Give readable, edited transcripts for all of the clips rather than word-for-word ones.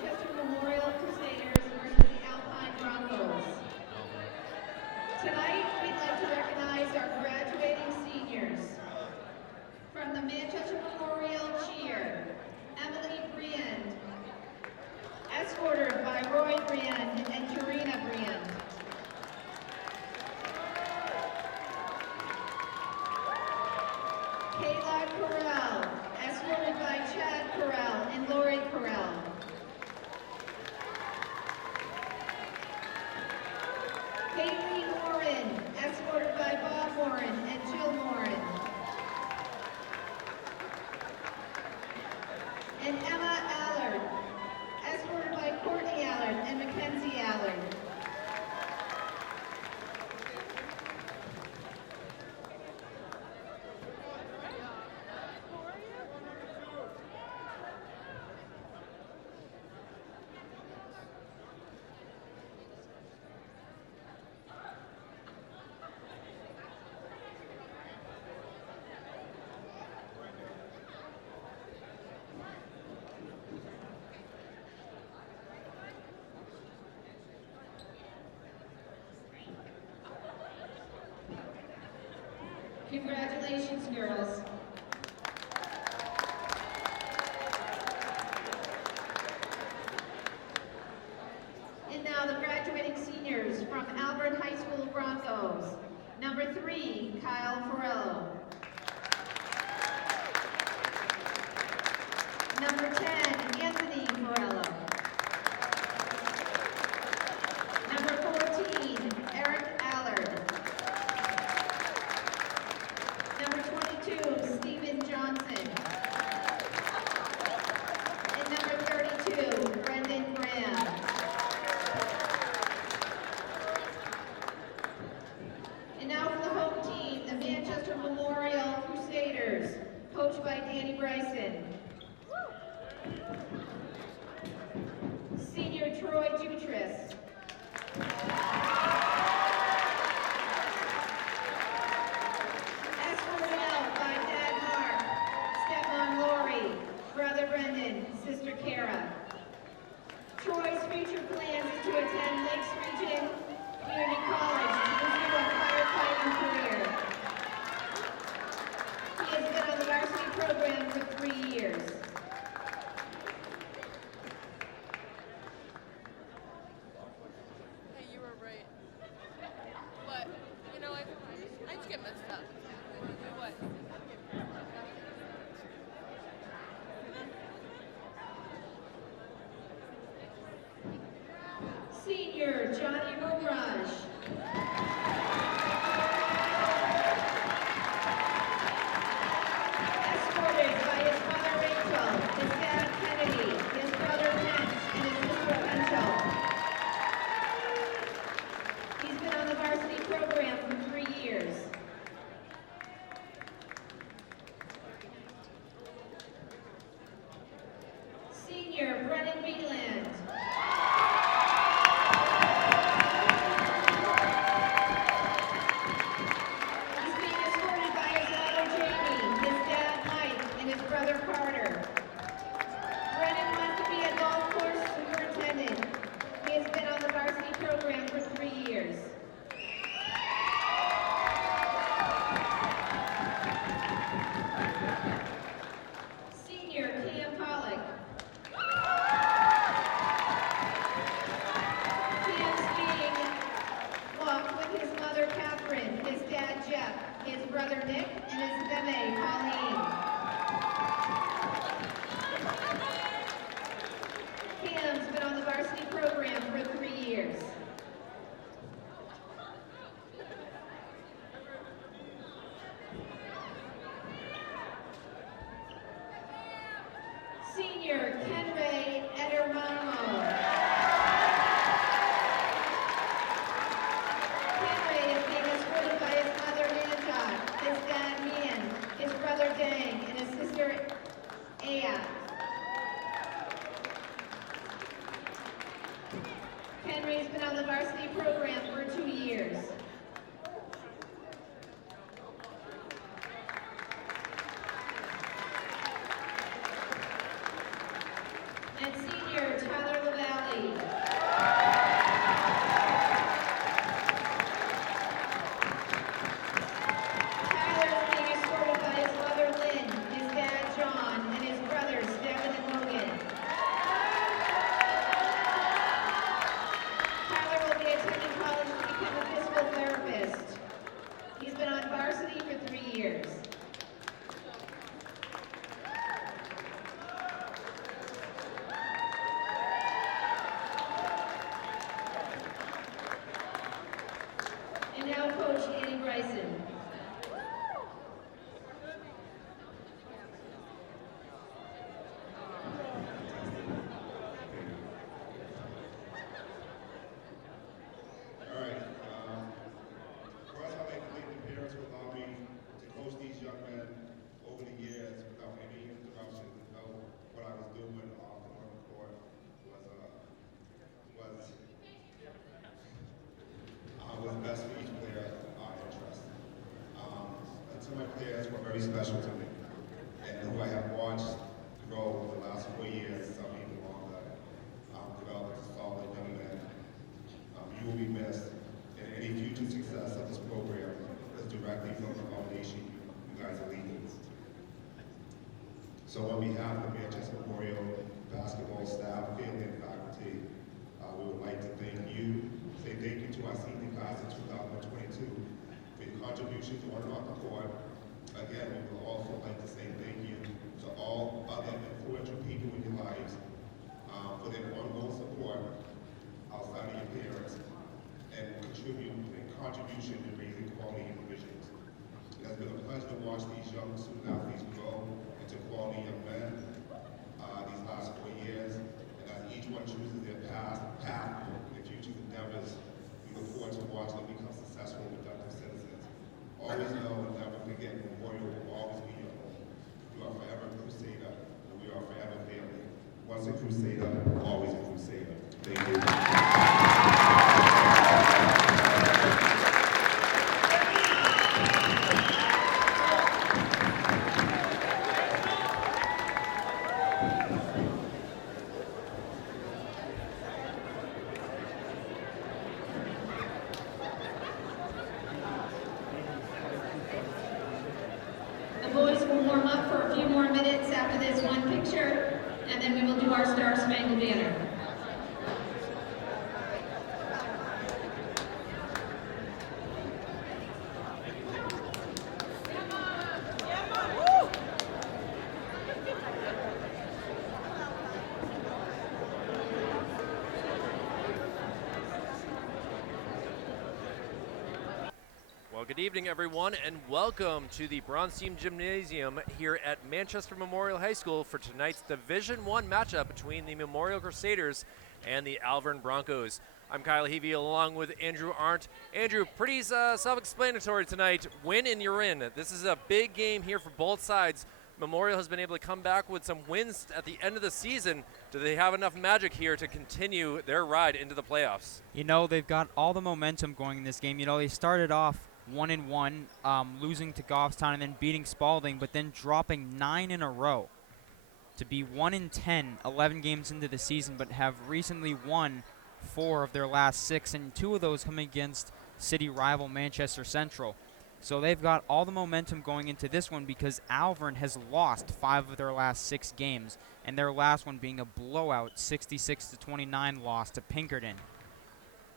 Manchester Memorial Crusaders versus the Alpine Broncos. Tonight, we'd like to recognize our graduating seniors. From the Manchester Memorial Cheer, Emily Briand, escorted by Roy Briand and Karina Briand. Kayla Corral, escorted by Chad Corral and Lori Corral. Haley Morin, escorted by Bob Morin and Jill Morin. And Emma Allard, escorted by Courtney Allard and Mackenzie Allard. Congratulations, girls. And now the graduating seniors from Alvirne High School Broncos. Number 3, Kyle Forello. Number 10, Anthony Forello. Number 14, Eric Allard. Number 22, Stephen Johnson. And number 32, Brendan Graham. And now for the home team, the Manchester Memorial Crusaders, coached by Danny Bryson. Senior Troy Jutris. Escorted out by Dad Mark, stepmom Lori, brother Brendan, sister Kara. Troy's future plans is to attend Lakes Region Community College to pursue a firefighting career. He has been on the varsity program for 3 years. Hey, you were right. But, you know, I just get messed up. What? Senior Johnny Romraj. Escorted by his mother Rachel, his dad Kennedy, his brother Kent, and his sister Rachel. He's been on the varsity program for 3 years. Senior Brennan Beeland. He's being escorted by his mother Jamie, his dad Mike, and his brother Carter. Brennan wants to be a golf course superintendent. He has been on the varsity program for 3 years. Senior Cam Pollock. Cam's being walked with his mother Catherine, his dad Jeff, his brother Nick, and his meme Pauline. Cam's been on the varsity program for 3 years. Senior Kenray Edermamo. Kenray is being escorted by his mother Manjot, his dad Mian, his my players who are very special to me and who I have watched grow over the last 4 years, some even longer, develop into solid young men. You will be missed, and any future success of this program is directly from the foundation you guys are leading. So on behalf of the Manchester Memorial basketball staff, family, and faculty, we would like to thank you, say thank you to our senior class in 2022 for your contributions on and off the court. Again, we would also like to say thank you to all other influential people in your lives for their ongoing support outside of your parents and contribution to raising quality individuals. It has been a pleasure to watch these young student athletes grow into quality young men these last 4 years. And as each one chooses their path in their future endeavors, we look forward to watching them become successful and productive citizens. Always know and never forget, Memorial will always be your home. You are forever a Crusader, and we are forever family. Once a Crusader, always a Crusader. Thank you. The boys will warm up for a few more minutes after this one picture, and then we will do our Star Spangled Banner. Well, good evening, everyone, and welcome to the Bronstein Gymnasium here at Manchester Memorial High School for tonight's Division I matchup between the Memorial Crusaders and the Alvirne Broncos. I'm Kyle Heavey along with Andrew Arndt. Andrew, pretty self-explanatory tonight. Win and you're in. This is a big game here for both sides. Memorial has been able to come back with some wins at the end of the season. Do they have enough magic here to continue their ride into the playoffs? You know, they've got all the momentum going in this game. You know, they started off 1-1, losing to Goffstown and then beating Spalding, but then dropping 9 in a row to be 1-10, 11 games into the season, but have recently won 4 of their last 6, and 2 of those coming against city rival Manchester Central. So they've got all the momentum going into this one because Alvirne has lost 5 of their last 6 games, and their last one being a blowout 66-29 loss to Pinkerton.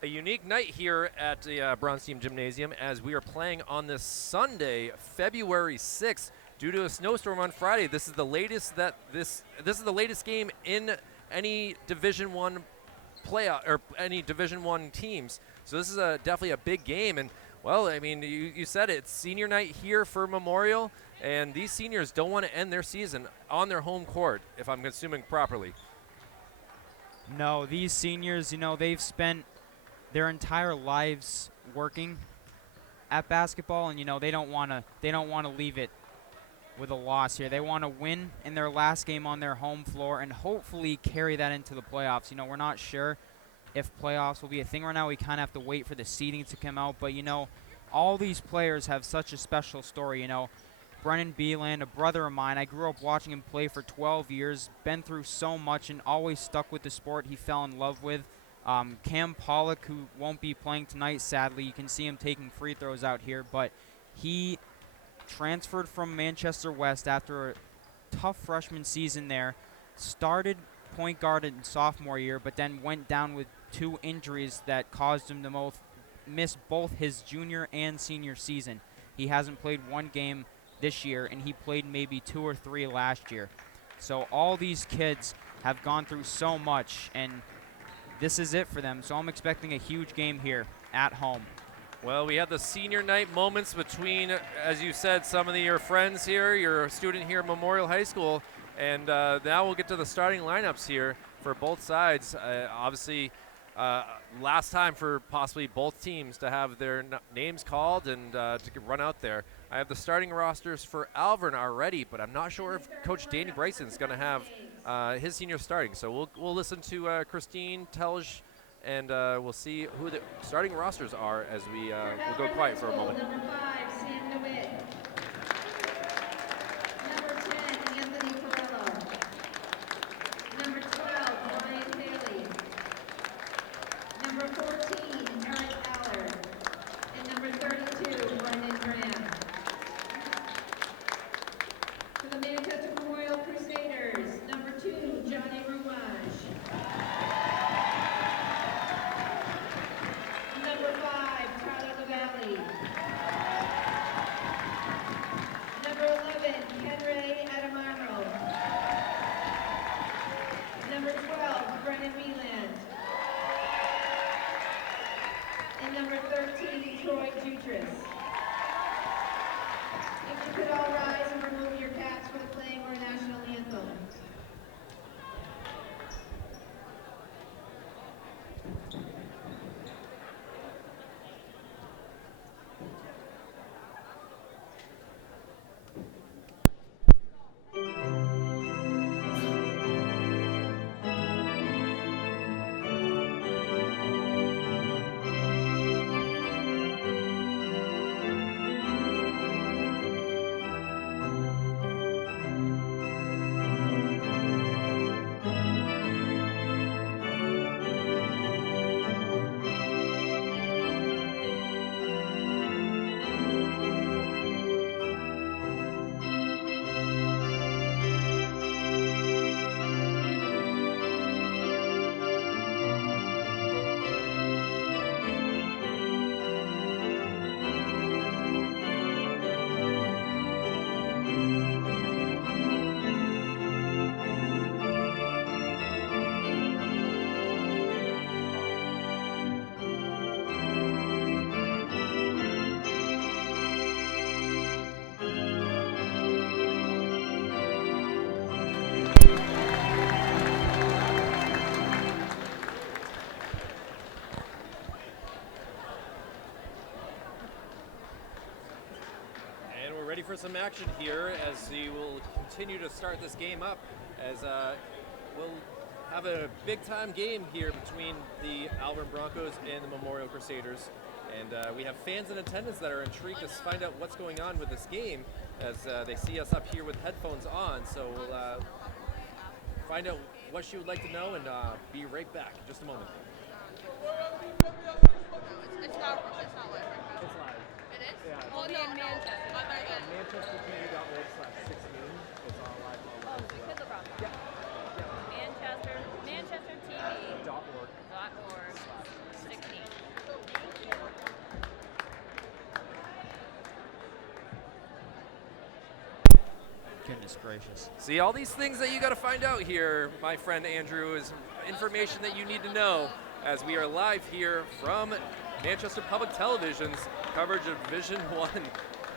A unique night here at the Bronstein Gymnasium as we are playing on this Sunday, February 6th. Due to a snowstorm on Friday, this is the latest this is the latest game in any Division I playoff or any Division I teams. So this is definitely a big game. And well, I mean, you said it. It's senior night here for Memorial, and these seniors don't want to end their season on their home court, if I'm assuming properly. No, these seniors, you know, they've spent their entire lives working at basketball, and you know they don't want to leave it with a loss here. They want to win in their last game on their home floor and hopefully carry that into the playoffs. You know, we're not sure if playoffs will be a thing right now. We kind of have to wait for the seeding to come out, but you know, all these players have such a special story. You know, Brennan Beeland, a brother of mine, I grew up watching him play for 12 years, been through so much and always stuck with the sport he fell in love with. Cam Pollock, who won't be playing tonight, sadly. You can see him taking free throws out here, but he transferred from Manchester West after a tough freshman season there, started point guard in sophomore year, but then went down with 2 injuries that caused him to miss both his junior and senior season. He hasn't played 1 game this year, and he played maybe 2 or 3 last year. So all these kids have gone through so much, and this is it for them, so I'm expecting a huge game here at home. Well, we had the senior night moments between, as you said, some of your friends here, your student here at Memorial High School, and now we'll get to the starting lineups here for both sides. Obviously, last time for possibly both teams to have their names called and to run out there. I have the starting rosters for Alvirne already, but I'm not sure if Coach Danny Bryson's going to have his senior starting. So we'll listen to Christine Telge, and we'll see who the starting rosters are as we'll go quiet for a moment. Number 5, Sam DeWitt. ready for some action here as we will continue to start this game up as we'll have a big-time game here between the Alvirne Broncos and the Memorial Crusaders. And we have fans in attendance that are intrigued to find out what's going on with this game as they see us up here with headphones on. So we'll find out what she would like to know and be right back in just a moment. It's not live right now. It's live. It is? Yeah. Oh, no, no. Other than. ManchesterTV.org/6noon. It's on live Oh, we could look on that. ManchesterTV.org. 16. Goodness gracious. See, all these things that you got to find out here, my friend Andrew, is information that you need to know as we are live here from Manchester Public Television's coverage of Division I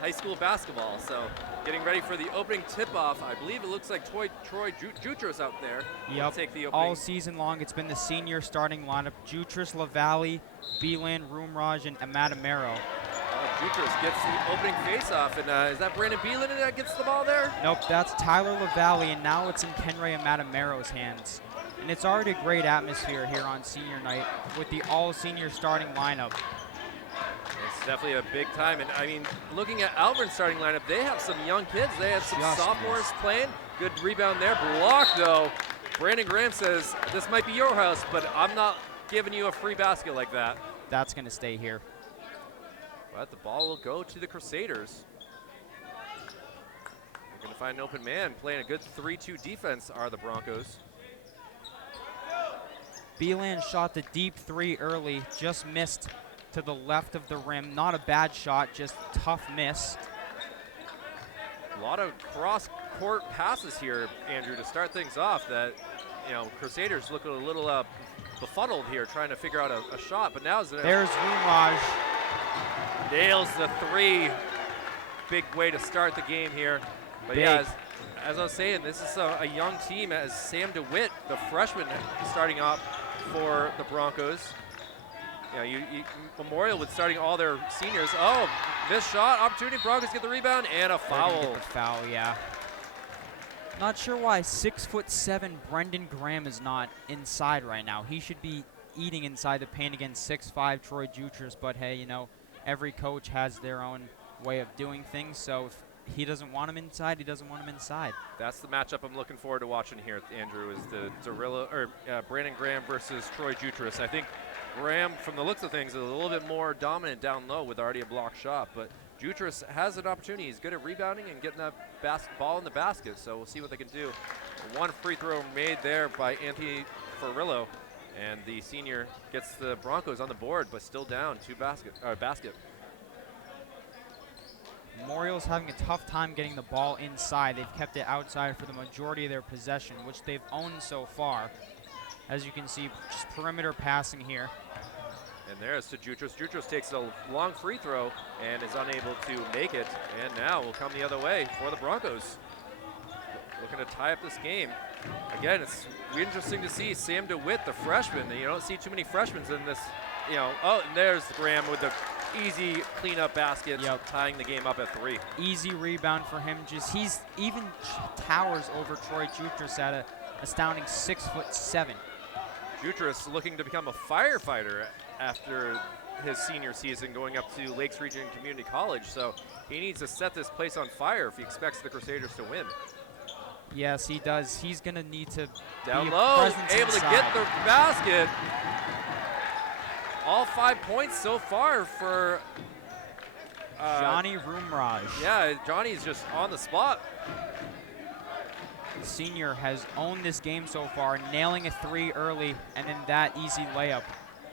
high school basketball. So getting ready for the opening tip-off. I believe it looks like Troy Jutros out there. Yep. Take the opening. All season long, it's been the senior starting lineup. Jutros, LaValle, Beeland, Roomraj, and Amatamero. Jutros gets the opening face-off, and is that Brandon Beeland that gets the ball there? Nope, that's Tyler LaValle, and now it's in Kenray Amatamero's hands. And it's already a great atmosphere here on senior night with the all-senior starting lineup. It's definitely a big time, and I mean, looking at Alvirne's starting lineup, they have some young kids. They have some sophomores playing. Good rebound there. Block, though. Brandon Graham says, this might be your house, but I'm not giving you a free basket like that. That's going to stay here. But the ball will go to the Crusaders. They're going to find an open man. Playing a good 3-2 defense are the Broncos. Beeland shot the deep three early, just missed to the left of the rim. Not a bad shot, just tough miss. A lot of cross-court passes here, Andrew, to start things off that, you know, Crusaders look a little befuddled here trying to figure out a shot, but now there's Roomraj. Nails the three. Big way to start the game here. But yeah, as I was saying, this is a young team as Sam DeWitt, the freshman, starting up for the Broncos. You know, Memorial with starting all their seniors. Oh, missed shot, opportunity. Broncos get the rebound and a foul. Get the foul, yeah. Not sure why 6'7" Brendan Graham is not inside right now. He should be eating inside the paint against 6'5" Troy Jutros, but hey, you know, every coach has their own way of doing things, so if he doesn't want him inside, he doesn't want him inside. That's the matchup I'm looking forward to watching here, Andrew, is the Brandon Graham versus Troy Jutros. I think Graham, from the looks of things, is a little bit more dominant down low with already a block shot, but Jutros has an opportunity. He's good at rebounding and getting that ball in the basket, so we'll see what they can do. One free throw made there by Anthony Ferrillo, and the senior gets the Broncos on the board, but still down basket. Memorial's having a tough time getting the ball inside. They've kept it outside for the majority of their possession, which they've owned so far. As you can see, just perimeter passing here. And there's to Jutros. Jutros takes a long free throw and is unable to make it. And now will come the other way for the Broncos. Looking to tie up this game. Again, it's interesting to see Sam DeWitt, the freshman. You don't see too many freshmen in this, you know. Oh, and there's Graham with the easy cleanup basket, tying the game up at 3. Easy rebound for him. He's even towers over Troy Jutros at a astounding 6'7". Jutros looking to become a firefighter after his senior season, going up to Lakes Region Community College. So he needs to set this place on fire if he expects the Crusaders to win. Yes, he does. He's going to need to down be low, a presence able inside. to get the basket. All 5 points so far for Johnny Roomraj. Yeah, Johnny's just on the spot. The senior has owned this game so far, nailing a 3 early and then that easy layup.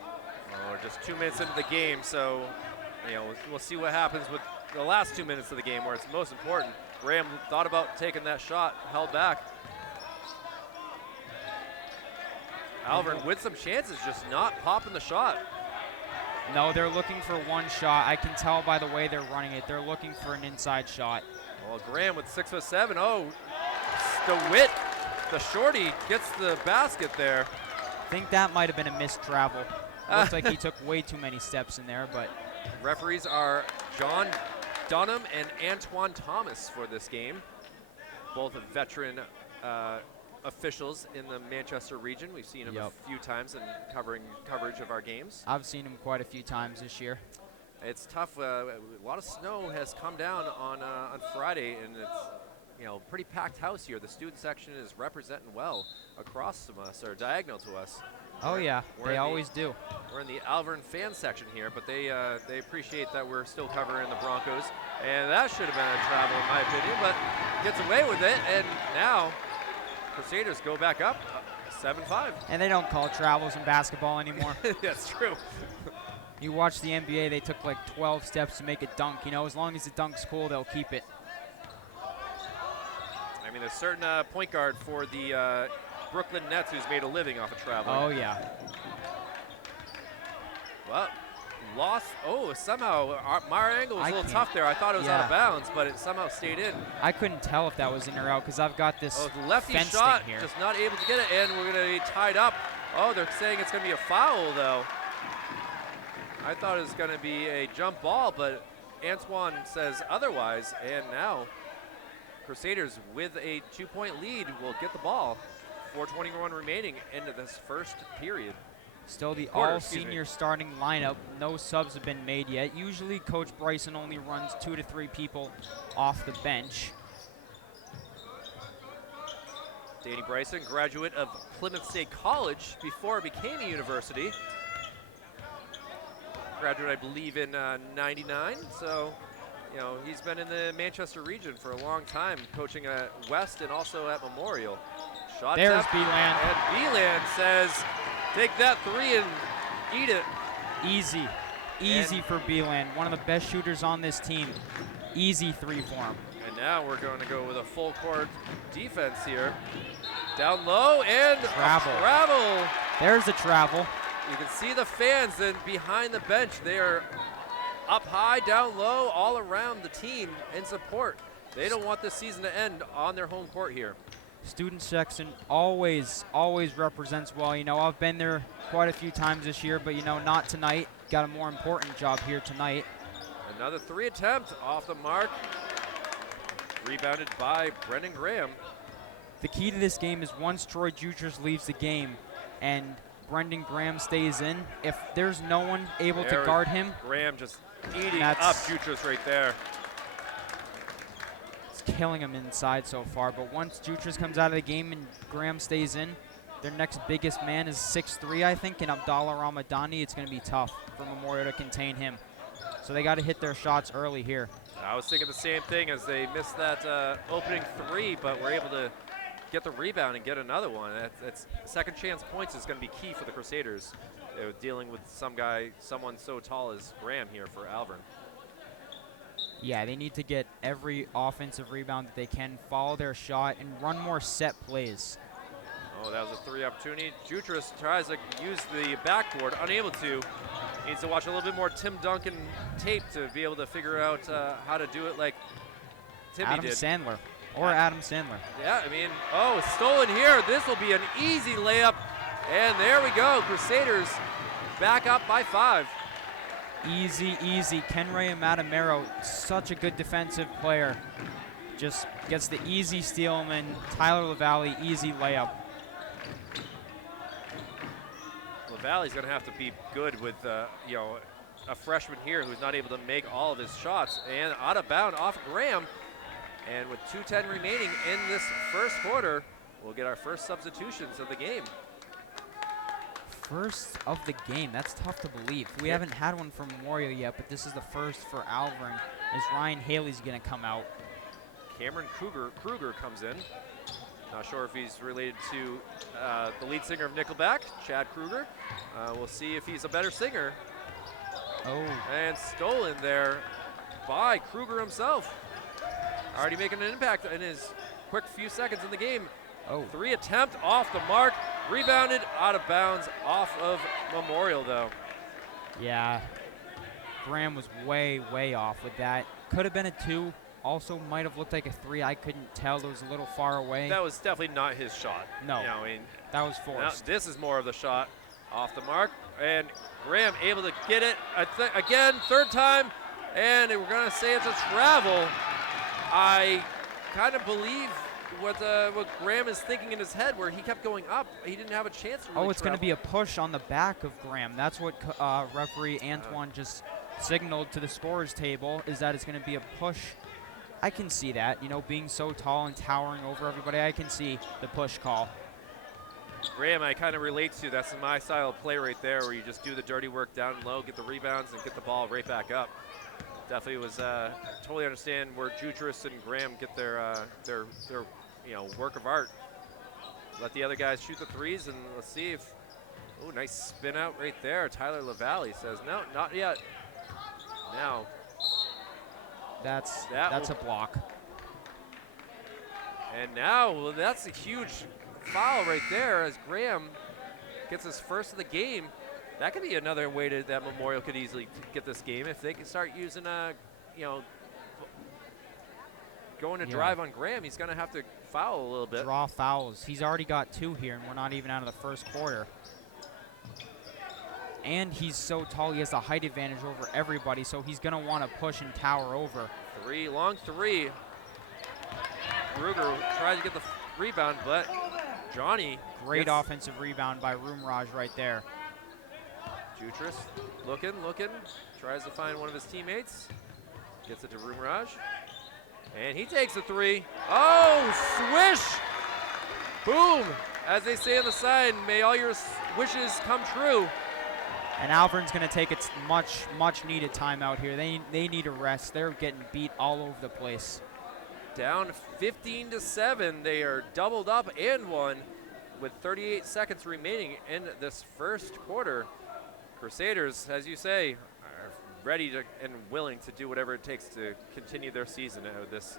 Oh, we're just 2 minutes into the game, so you know we'll see what happens with the last 2 minutes of the game where it's most important. Graham thought about taking that shot, held back. Alvirne with some chances, just not popping the shot. No, they're looking for one shot. I can tell by the way they're running it. They're looking for an inside shot. Well, Graham with 6'7". Oh, DeWitt, the shorty, gets the basket there. I think that might have been a missed travel. Looks like he took way too many steps in there, but. Referees are John Dunham and Antoine Thomas for this game. Both veteran officials in the Manchester region. We've seen him a few times in coverage of our games. I've seen him quite a few times this year. It's tough. A lot of snow has come down on Friday, and it's pretty packed house here. The student section is representing well across from us, or diagonal to us. Oh yeah, they always do. We're in the Alvirne fan section here, but they appreciate that we're still covering the Broncos, and that should have been a travel in my opinion, but gets away with it, and now Crusaders go back up 7-5. And they don't call travels in basketball anymore. That's true. You watch the NBA, they took like 12 steps to make a dunk. As long as the dunk's cool, they'll keep it. I mean, there's a certain point guard for the Brooklyn Nets who's made a living off of traveling. Oh, yeah. Well, lost. Oh, somehow our angle was a little tough there. I thought it was out of bounds, but it somehow stayed in. I couldn't tell if that was in or out because I've got this the lefty fenced shot, in here. just not able to get it, and we're going to be tied up. Oh, they're saying it's going to be a foul, though. I thought it was going to be a jump ball, but Antoine says otherwise, and now Crusaders with a 2-point lead will get the ball. 4:21 remaining into this first period. Still the all-senior starting lineup. No subs have been made yet. Usually Coach Bryson only runs 2 to 3 people off the bench. Danny Bryson, graduate of Plymouth State College before it became a university. Graduate, I believe, in '99. So, he's been in the Manchester region for a long time, coaching at West and also at Memorial. Shot There's attempt, Beeland. and Beeland says, take that 3 and eat it. Easy. Easy for Beeland. One of the best shooters on this team. Easy 3 for him. And now we're going to go with a full court defense here. Down low and travel. There's the travel. You can see the fans and behind the bench. They are up high, down low, all around the team in support. They don't want this season to end on their home court here. Student section always represents well. I've been there quite a few times this year, but not tonight. Got a more important job here tonight. Another 3 attempt off the mark. Rebounded by Brendan Graham. The key to this game is once Troy Jutras leaves the game and Brendan Graham stays in, if there's no one able to guard him. Graham just eating up Jutras right there. Killing him inside so far, but once Jutras comes out of the game and Graham stays in, their next biggest man is 6'3", I think, and Abdallah Ramadani. It's going to be tough for Memorial to contain him. So they got to hit their shots early here. I was thinking the same thing as they missed that opening 3, but we're able to get the rebound and get another one. That's second chance points is going to be key for the Crusaders, dealing with someone so tall as Graham here for Alvirne. Yeah, they need to get every offensive rebound that they can, follow their shot, and run more set plays. Oh, that was a 3 opportunity. Jutras tries to use the backboard, unable to. Needs to watch a little bit more Tim Duncan tape to be able to figure out how to do it like Timmy did. Adam Sandler. Yeah, it's stolen here. This will be an easy layup. And there we go. Crusaders back up by 5. Easy. Kenray Matamero, such a good defensive player. Just gets the easy steal, and then Tyler LaValle, easy layup. LaValle's going to have to be good with, a freshman here who's not able to make all of his shots. And out of bound off Graham. And with 2:10 remaining in this first quarter, we'll get our first substitutions of the game. First of the game, that's tough to believe. We haven't had one for Memorial yet, but this is the first for Alvirne, as Ryan Haley's going to come out. Cameron Kruger comes in. Not sure if he's related to the lead singer of Nickelback, Chad Kruger. We'll see if he's a better singer. Oh. And stolen there by Kruger himself. Already making an impact in his quick few seconds in the game. Oh. 3 attempt off the mark. Rebounded out of bounds off of Memorial, though. Yeah. Graham was way off with that. Could have been a 2. Also might have looked like a 3. I couldn't tell. It was a little far away. That was definitely not his shot. No. That was forced. This is more of the shot off the mark. And Graham able to get it again, third time. And we're going to say it's a travel. I kind of believe what Graham is thinking in his head, where he kept going up. He didn't have a chance to really it's going to travel. be a push on the back of Graham. That's what referee Antoine just signaled to the scorers table, is that it's going to be a push. I can see that, you know, being so tall and towering over everybody, I can see the push call. Graham, I kind of relate to. That's my style of play right there, where you just do the dirty work down low, get the rebounds, and get the ball right back up. Definitely was totally understand where Jutras and Graham get their work of art. Let the other guys shoot the threes, and let's see if. Oh, nice spin out right there. Tyler LaValle says no, not yet. Now. That's a block. And now, well, that's a huge foul right there as Graham gets his first of the game. That could be another way that Memorial could easily get this game if they can start using, going to drive on Graham. He's going to have to foul a little bit. Draw fouls. He's already got 2 here, and we're not even out of the first quarter. And he's so tall, he has a height advantage over everybody, so he's going to want to push and tower over. Long three. Ruger tried to get the rebound, but Johnny. Great offensive rebound by Roomraj right there. Jutras looking, tries to find one of his teammates. Gets it to Roomraj. And he takes a 3. Oh, swish! Boom! As they say on the side, may all your wishes come true. And Alvirne's going to take its much needed timeout here. They need a rest. They're getting beat all over the place. Down 15-7. They are doubled up and won with 38 seconds remaining in this first quarter. Crusaders, as you say, are ready to and willing to do whatever it takes to continue their season out of this,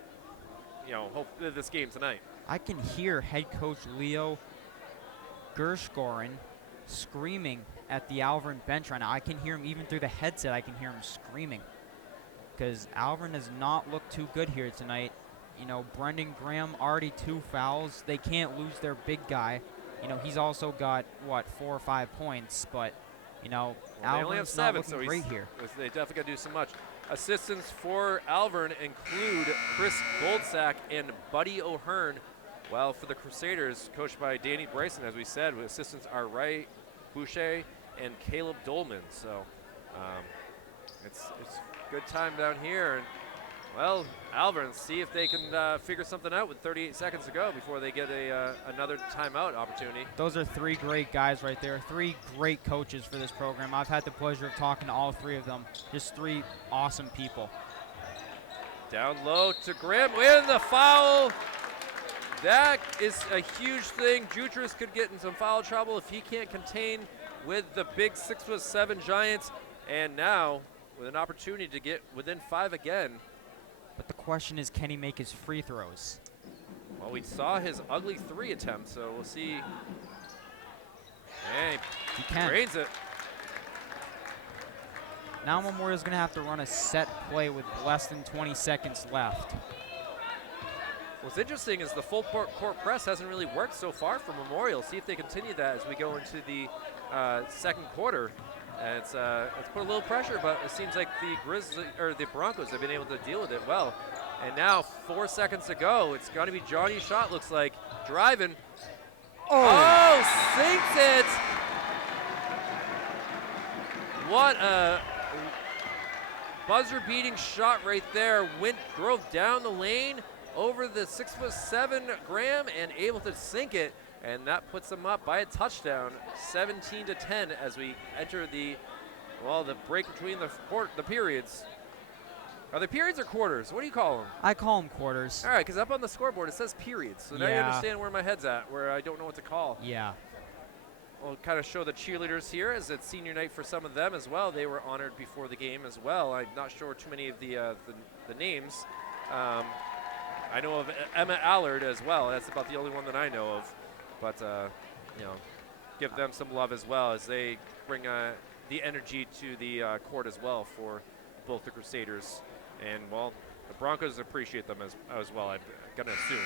this game tonight. I can hear head coach Leo Gershgorin screaming at the Alvirne bench right now. I can hear him even through the headset. I can hear him screaming because Alvirne has not looked too good here tonight. You know, Brendan Graham already 2 fouls. They can't lose their big guy. You know, he's also got 4 or 5 points, but they only have Alvirne's 7, not looking great here. They definitely got to do so much. Assistants for Alvirne include Chris Goldsack and Buddy O'Hearn, while for the Crusaders, coached by Danny Bryson, as we said, with assistants are Ray Boucher and Caleb Dolman. So it's good time down here. And, well, Alvirne, see if they can figure something out with 38 seconds to go before they get another timeout opportunity. Those are 3 great guys right there, 3 great coaches for this program. I've had the pleasure of talking to all 3 of them. Just 3 awesome people. Down low to Graham, in the foul. That is a huge thing. Jutras could get in some foul trouble if he can't contain with the big 6'7" Giants. And now, with an opportunity to get within 5 again. But the question is, can he make his free throws? Well, we saw his ugly 3 attempt, so we'll see. And He can. drains it. Now Memorial's going to have to run a set play with less than 20 seconds left. What's interesting is the full court press hasn't really worked so far for Memorial. See if they continue that as we go into the second quarter. And it's put a little pressure, but it seems like the Broncos have been able to deal with it well. And now 4 seconds to go. It's got to be Johnny's shot. Looks like driving. Oh, sinks it! What a buzzer-beating shot right there. Drove down the lane over the 6'7" Graham and able to sink it. And that puts them up by a touchdown, 17-10 as we enter the break between the periods. Are they periods or quarters? What do you call them? I call them quarters. All right, because up on the scoreboard it says periods. So now you Yeah. understand where my head's at, where I don't know what to call. Yeah. We'll kind of show the cheerleaders here as it's senior night for some of them as well. They were honored before the game as well. I'm not sure too many of the names. I know of Emma Allard as well. That's about the only one that I know of. But, give them some love as well as they bring the energy to the court as well for both the Crusaders. And, well, the Broncos appreciate them as well, I'm going to assume.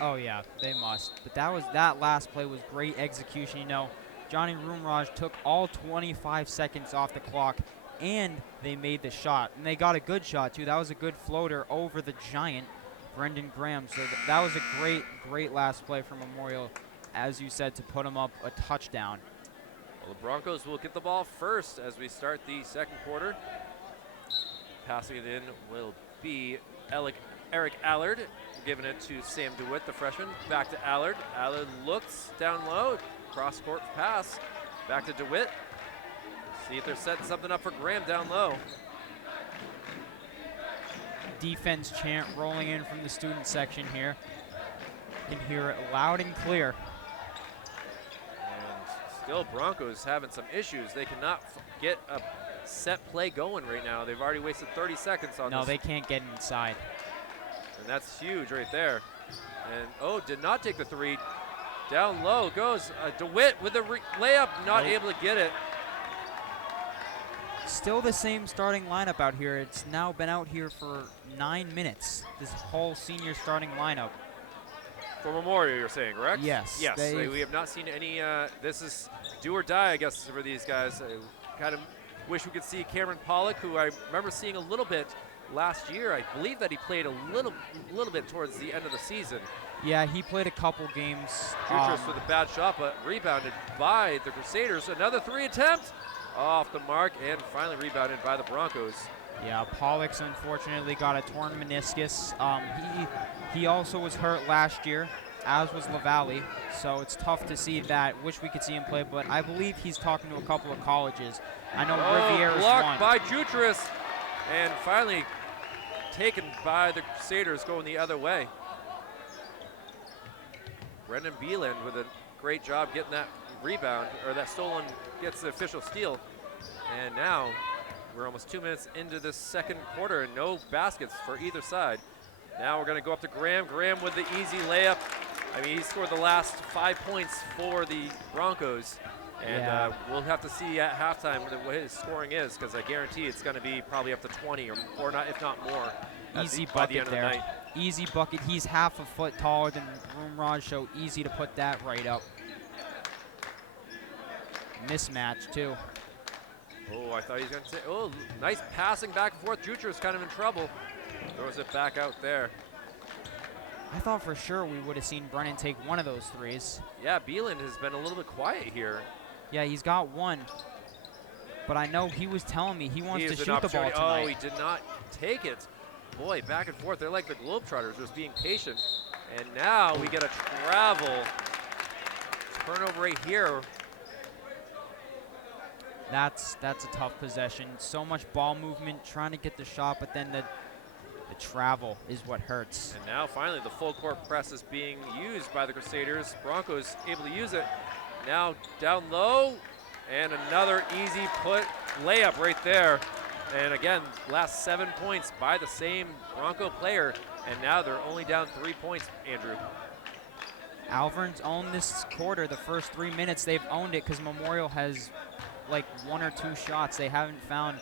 Oh, yeah, they must. But that last play was great execution. You know, Johnny Roomraj took all 25 seconds off the clock, and they made the shot. And they got a good shot, too. That was a good floater over the giant, Brendan Graham. So that was a great, great last play for Memorial, as you said, to put them up a touchdown. Well, the Broncos will get the ball first as we start the second quarter. Passing it in will be Eric Allard, giving it to Sam DeWitt, the freshman. Back to Allard. Allard looks down low. Cross-court pass. Back to DeWitt. See if they're setting something up for Graham down low. Defense chant rolling in from the student section here. You can hear it loud and clear. And still Broncos having some issues. They cannot get a set play going right now. They've already wasted 30 seconds on this. No, they can't get inside. And that's huge right there. And, did not take the three. Down low goes DeWitt with a layup, not able to get it. Still the same starting lineup out here. It's now been out here for 9 minutes, this whole senior starting lineup. For Memorial, you're saying, correct? Yes. Yes, we have not seen any, this is do or die, I guess, for these guys. I kind of wish we could see Cameron Pollock, who I remember seeing a little bit last year. I believe that he played a little bit towards the end of the season. Yeah, he played a couple games. Jutras with a bad shot, but rebounded by the Crusaders. Another three attempt off the mark, and finally rebounded by the Broncos. Yeah, Pollock's unfortunately got a torn meniscus. He also was hurt last year, as was LaValle, so it's tough to see that. Wish we could see him play, but I believe he's talking to a couple of colleges. I know Riviera's blocked one. by Jutras, and finally taken by the Crusaders going the other way. Brendan Beeland with a great job getting that rebound, or that stolen, gets the official steal. And now we're almost 2 minutes into this second quarter and no baskets for either side. Now we're gonna go up to Graham. Graham with the easy layup. I mean, he scored the last 5 points for the Broncos. And we'll have to see at halftime what his scoring is, because I guarantee it's gonna be probably up to 20 or not, if not more. Easy by bucket the end of the there. night. Easy bucket. He's half a foot taller than Roomraj, so easy to put that right up. Mismatch, too. Oh, I thought he was going to say, nice passing back and forth. Jutras kind of in trouble. Throws it back out there. I thought for sure we would have seen Brennan take one of those threes. Yeah, Beeland has been a little bit quiet here. Yeah, he's got one. But I know he was telling me he wants to shoot the ball tonight. Oh, he did not take it. Boy, back and forth. They're like the Globetrotters, just being patient. And now we get a travel turnover right here. That's a tough possession. So much ball movement, trying to get the shot, but then the travel is what hurts. And now finally the full court press is being used by the Crusaders. Broncos able to use it. Now down low, and another easy layup right there. And again, last 7 points by the same Bronco player, and now they're only down 3 points, Andrew. Alvirne's owned this quarter. The first 3 minutes, they've owned it because Memorial has like 1 or 2 shots. They haven't found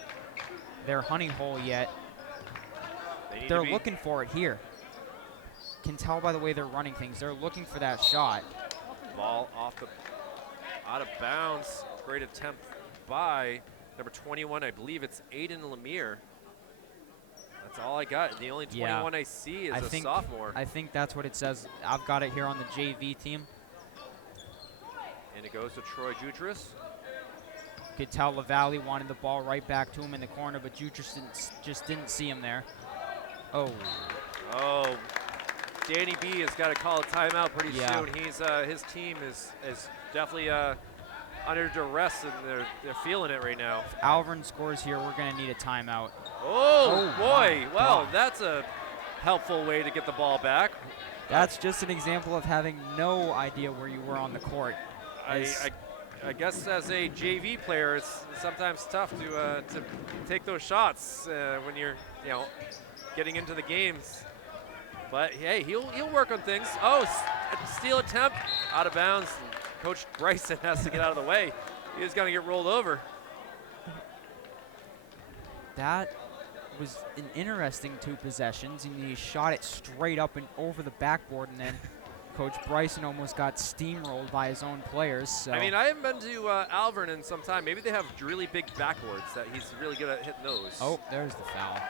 their honey hole yet. They're looking for it here. Can tell by the way they're running things. They're looking for that shot. Ball out of bounds. Great attempt by number 21. I believe it's Aiden Lemire. That's all I got. The only 21 I see is a sophomore. I think that's what it says. I've got it here on the JV team. And it goes to Troy Jutras. Could tell LaValle wanted the ball right back to him in the corner, but Jutras just didn't see him there. Oh, Danny B has got to call a timeout pretty soon. He's his team is definitely under duress, and they're feeling it right now. If Alvirne scores here, we're going to need a timeout. Oh boy! Well, that's a helpful way to get the ball back. That's just an example of having no idea where you were on the court. I guess as a JV player, it's sometimes tough to take those shots when you're getting into the games. But hey, he'll work on things. Oh, steal attempt out of bounds. Coach Bryson has to get out of the way. He's going to get rolled over. That was an interesting 2 possessions, and he shot it straight up and over the backboard, and then Coach Bryson almost got steamrolled by his own players. So. I mean, I haven't been to Alvirne in some time. Maybe they have really big backboards that he's really good at hitting those. Oh, there's the foul.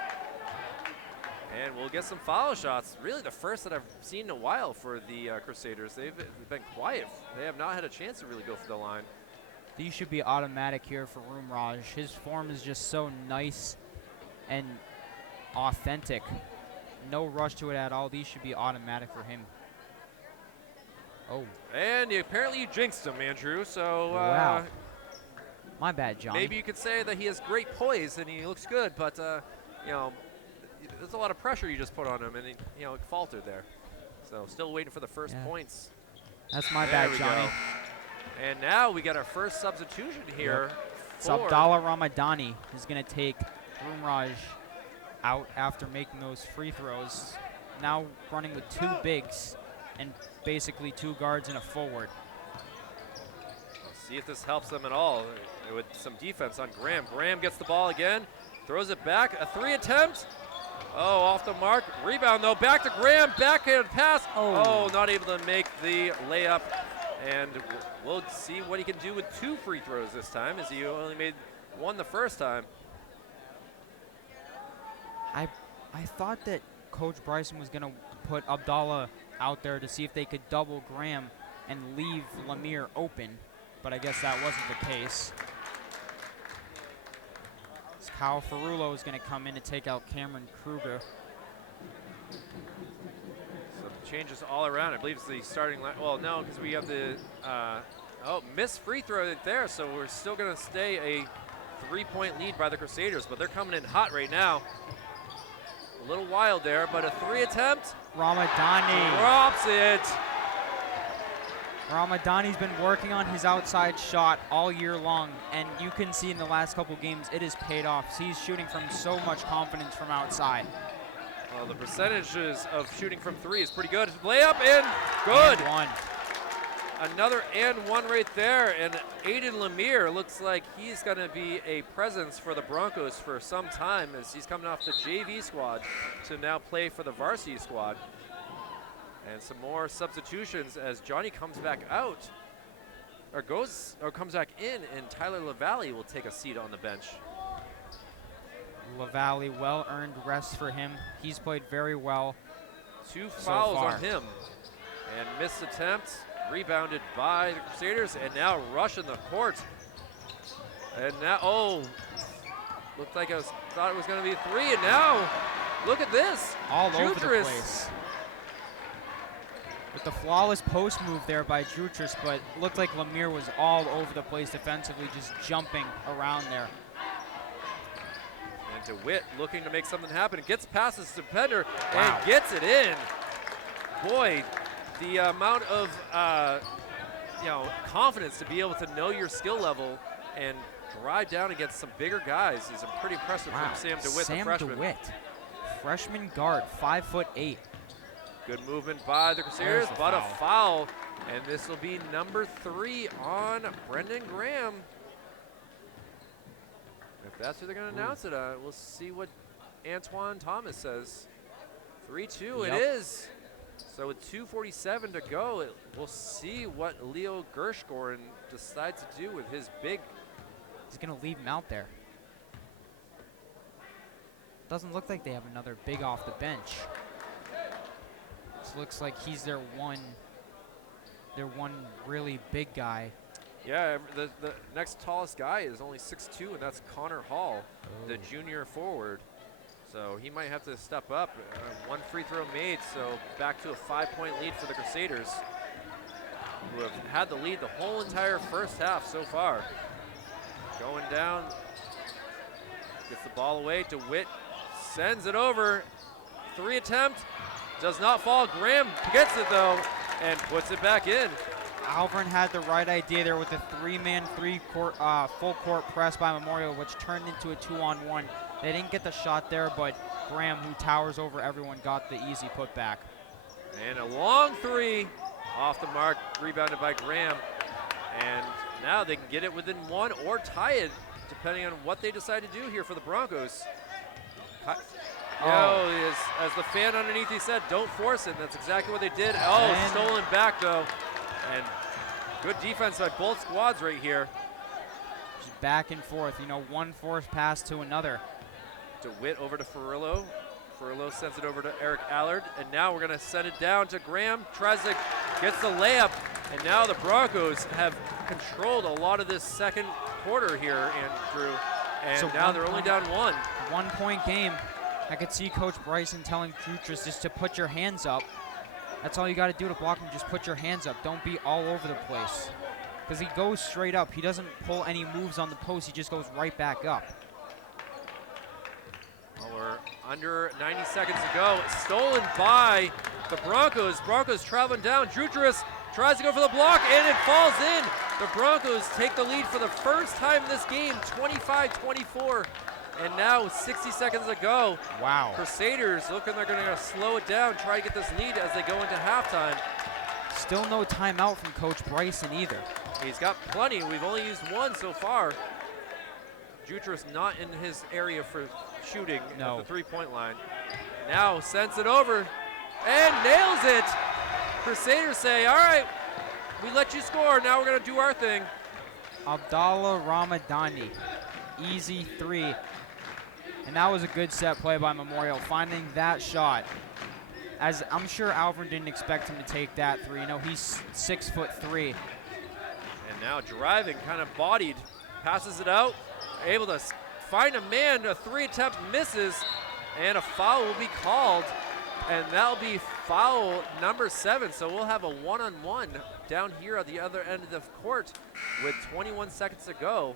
And we'll get some follow shots. Really the first that I've seen in a while for the Crusaders. They've been quiet. They have not had a chance to really go for the line. These should be automatic here for Rumraj. His form is just so nice and authentic. No rush to it at all. These should be automatic for him. Oh. And apparently you jinxed him, Andrew. So wow. My bad, Johnny. maybe you could say that he has great poise and he looks good, but you know, there's a lot of pressure you just put on him, and he, you know, it faltered there. So still waiting for the first points. That's my There bad, we Johnny. go. And now we got our first substitution here. It's Abdallah Ramadani is going to take Rumraj out after making those free throws. Now running with 2 bigs and basically 2 guards and a forward. See if this helps them at all with some defense on Graham. Graham gets the ball again, throws it back, a 3 attempt. Oh, off the mark. Rebound, though. Back to Graham. Backhand pass. Oh, not able to make the layup. And we'll see what he can do with 2 free throws this time, as he only made 1 the first time. I thought that Coach Bryson was going to put Abdallah out there to see if they could double Graham and leave Lemire open, but I guess that wasn't the case. Kyle Ferrulo is going to come in to take out Cameron Kruger. Some changes all around. I believe it's the starting line. Well, no, because we have the missed free throw there, so we're still going to stay a 3-point lead by the Crusaders, but they're coming in hot right now. A little wild there, but a 3 attempt. Ramadani drops it. Ramadani's been working on his outside shot all year long, and you can see in the last couple games it has paid off. He's shooting from so much confidence from outside. Well, the percentages of shooting from 3 is pretty good. Layup in, good. And 1. Another and 1 right there, and Aiden Lemire looks like he's going to be a presence for the Broncos for some time, as he's coming off the JV squad to now play for the varsity squad. And some more substitutions as Johnny comes back out, or comes back in, and Tyler LaValle will take a seat on the bench. LaValle, well-earned rest for him. He's played very well 2 so fouls far. on him, and missed attempt, rebounded by the Crusaders, and now rushing the court. And now, looked like thought it was going to be 3, and now look at this, all over the Jutras. place. With the flawless post move there by Jutras, but looked like Lemire was all over the place defensively, just jumping around there. And DeWitt looking to make something happen. Gets past his defender Wow. and gets it in. Boy, the amount of confidence to be able to know your skill level and drive down against some bigger guys is pretty impressive from Sam DeWitt, the freshman. Sam DeWitt, freshman guard, 5'8". Good movement by the Crusaders, but a foul. And this will be number 3 on Brendan Graham. If that's who they're going to announce it, we'll see what Antoine Thomas says. 3-2 it is. So with 2:47 to go, we'll see what Leo Gershgoren decides to do with his big. He's going to leave him out there. Doesn't look like they have another big off the bench. Looks like he's their one really big guy. Yeah, the next tallest guy is only 6'2", and that's Connor Hall, the junior forward. So he might have to step up. 1 free throw made, so back to a 5-point lead for the Crusaders, who have had the lead the whole entire first half so far. Going down, gets the ball away. DeWitt sends it over. 3 attempt. Does not fall. Graham gets it, though, and puts it back in. Alvirne had the right idea there with a 3-man, full court press by Memorial, which turned into a 2-on-1. They didn't get the shot there, but Graham, who towers over everyone, got the easy putback. And a long 3 off the mark, rebounded by Graham. And now they can get it within 1 or tie it, depending on what they decide to do here for the Broncos. Oh, as the fan underneath he said, don't force it. And that's exactly what they did. Oh, And stolen back though. And good defense by both squads right here. just back and forth, you know, one forced pass to another. DeWitt over to Ferrillo. Ferrillo sends it over to Eric Allard. And now we're going to send it down to Graham. Tries to gets the layup. And now the Broncos have controlled a lot of this second quarter here, Andrew. And So now they're only down one. 1 point game. I could see Coach Bryson telling Jutras just to put your hands up. That's all you got to do to block him. Just put your hands up. Don't be all over the place. Because he goes straight up. He doesn't pull any moves on the post. He just goes right back up. Well, we're under 90 seconds to go. Stolen by the Broncos. Broncos traveling down. Jutras tries to go for the block, and it falls in. The Broncos take the lead for the first time in this game, 25-24. And now 60 seconds to go. Wow. Crusaders looking they're going to slow it down, try to get this lead as they go into halftime. Still no timeout from Coach Bryson either. He's got plenty. We've only used one so far. Jutras not in his area for shooting at the three-point line. Now sends it over and nails it. Crusaders say, all right, we let you score. Now we're going to do our thing. Abdallah Ramadani, easy three. And that was a good set play by Memorial, finding that shot. As I'm sure Alvirne didn't expect him to take that three. You know, he's 6'3". And now driving, kind of bodied, passes it out, able to find a man. A three attempt misses, and a foul will be called. And that'll be foul number 7. So we'll have a one-on-one down here at the other end of the court with 21 seconds to go.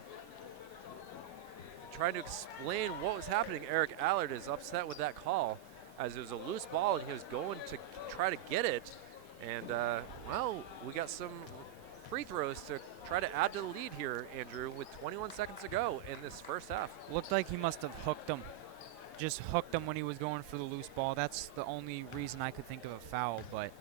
Trying to explain what was happening. Eric Allard is upset with that call as it was a loose ball and he was going to try to get it. And, well, we got some free throws to try to add to the lead here, Andrew, with 21 seconds to go in this first half. Looked like he must have hooked him. Just hooked him when he was going for the loose ball. That's the only reason I could think of a foul, but.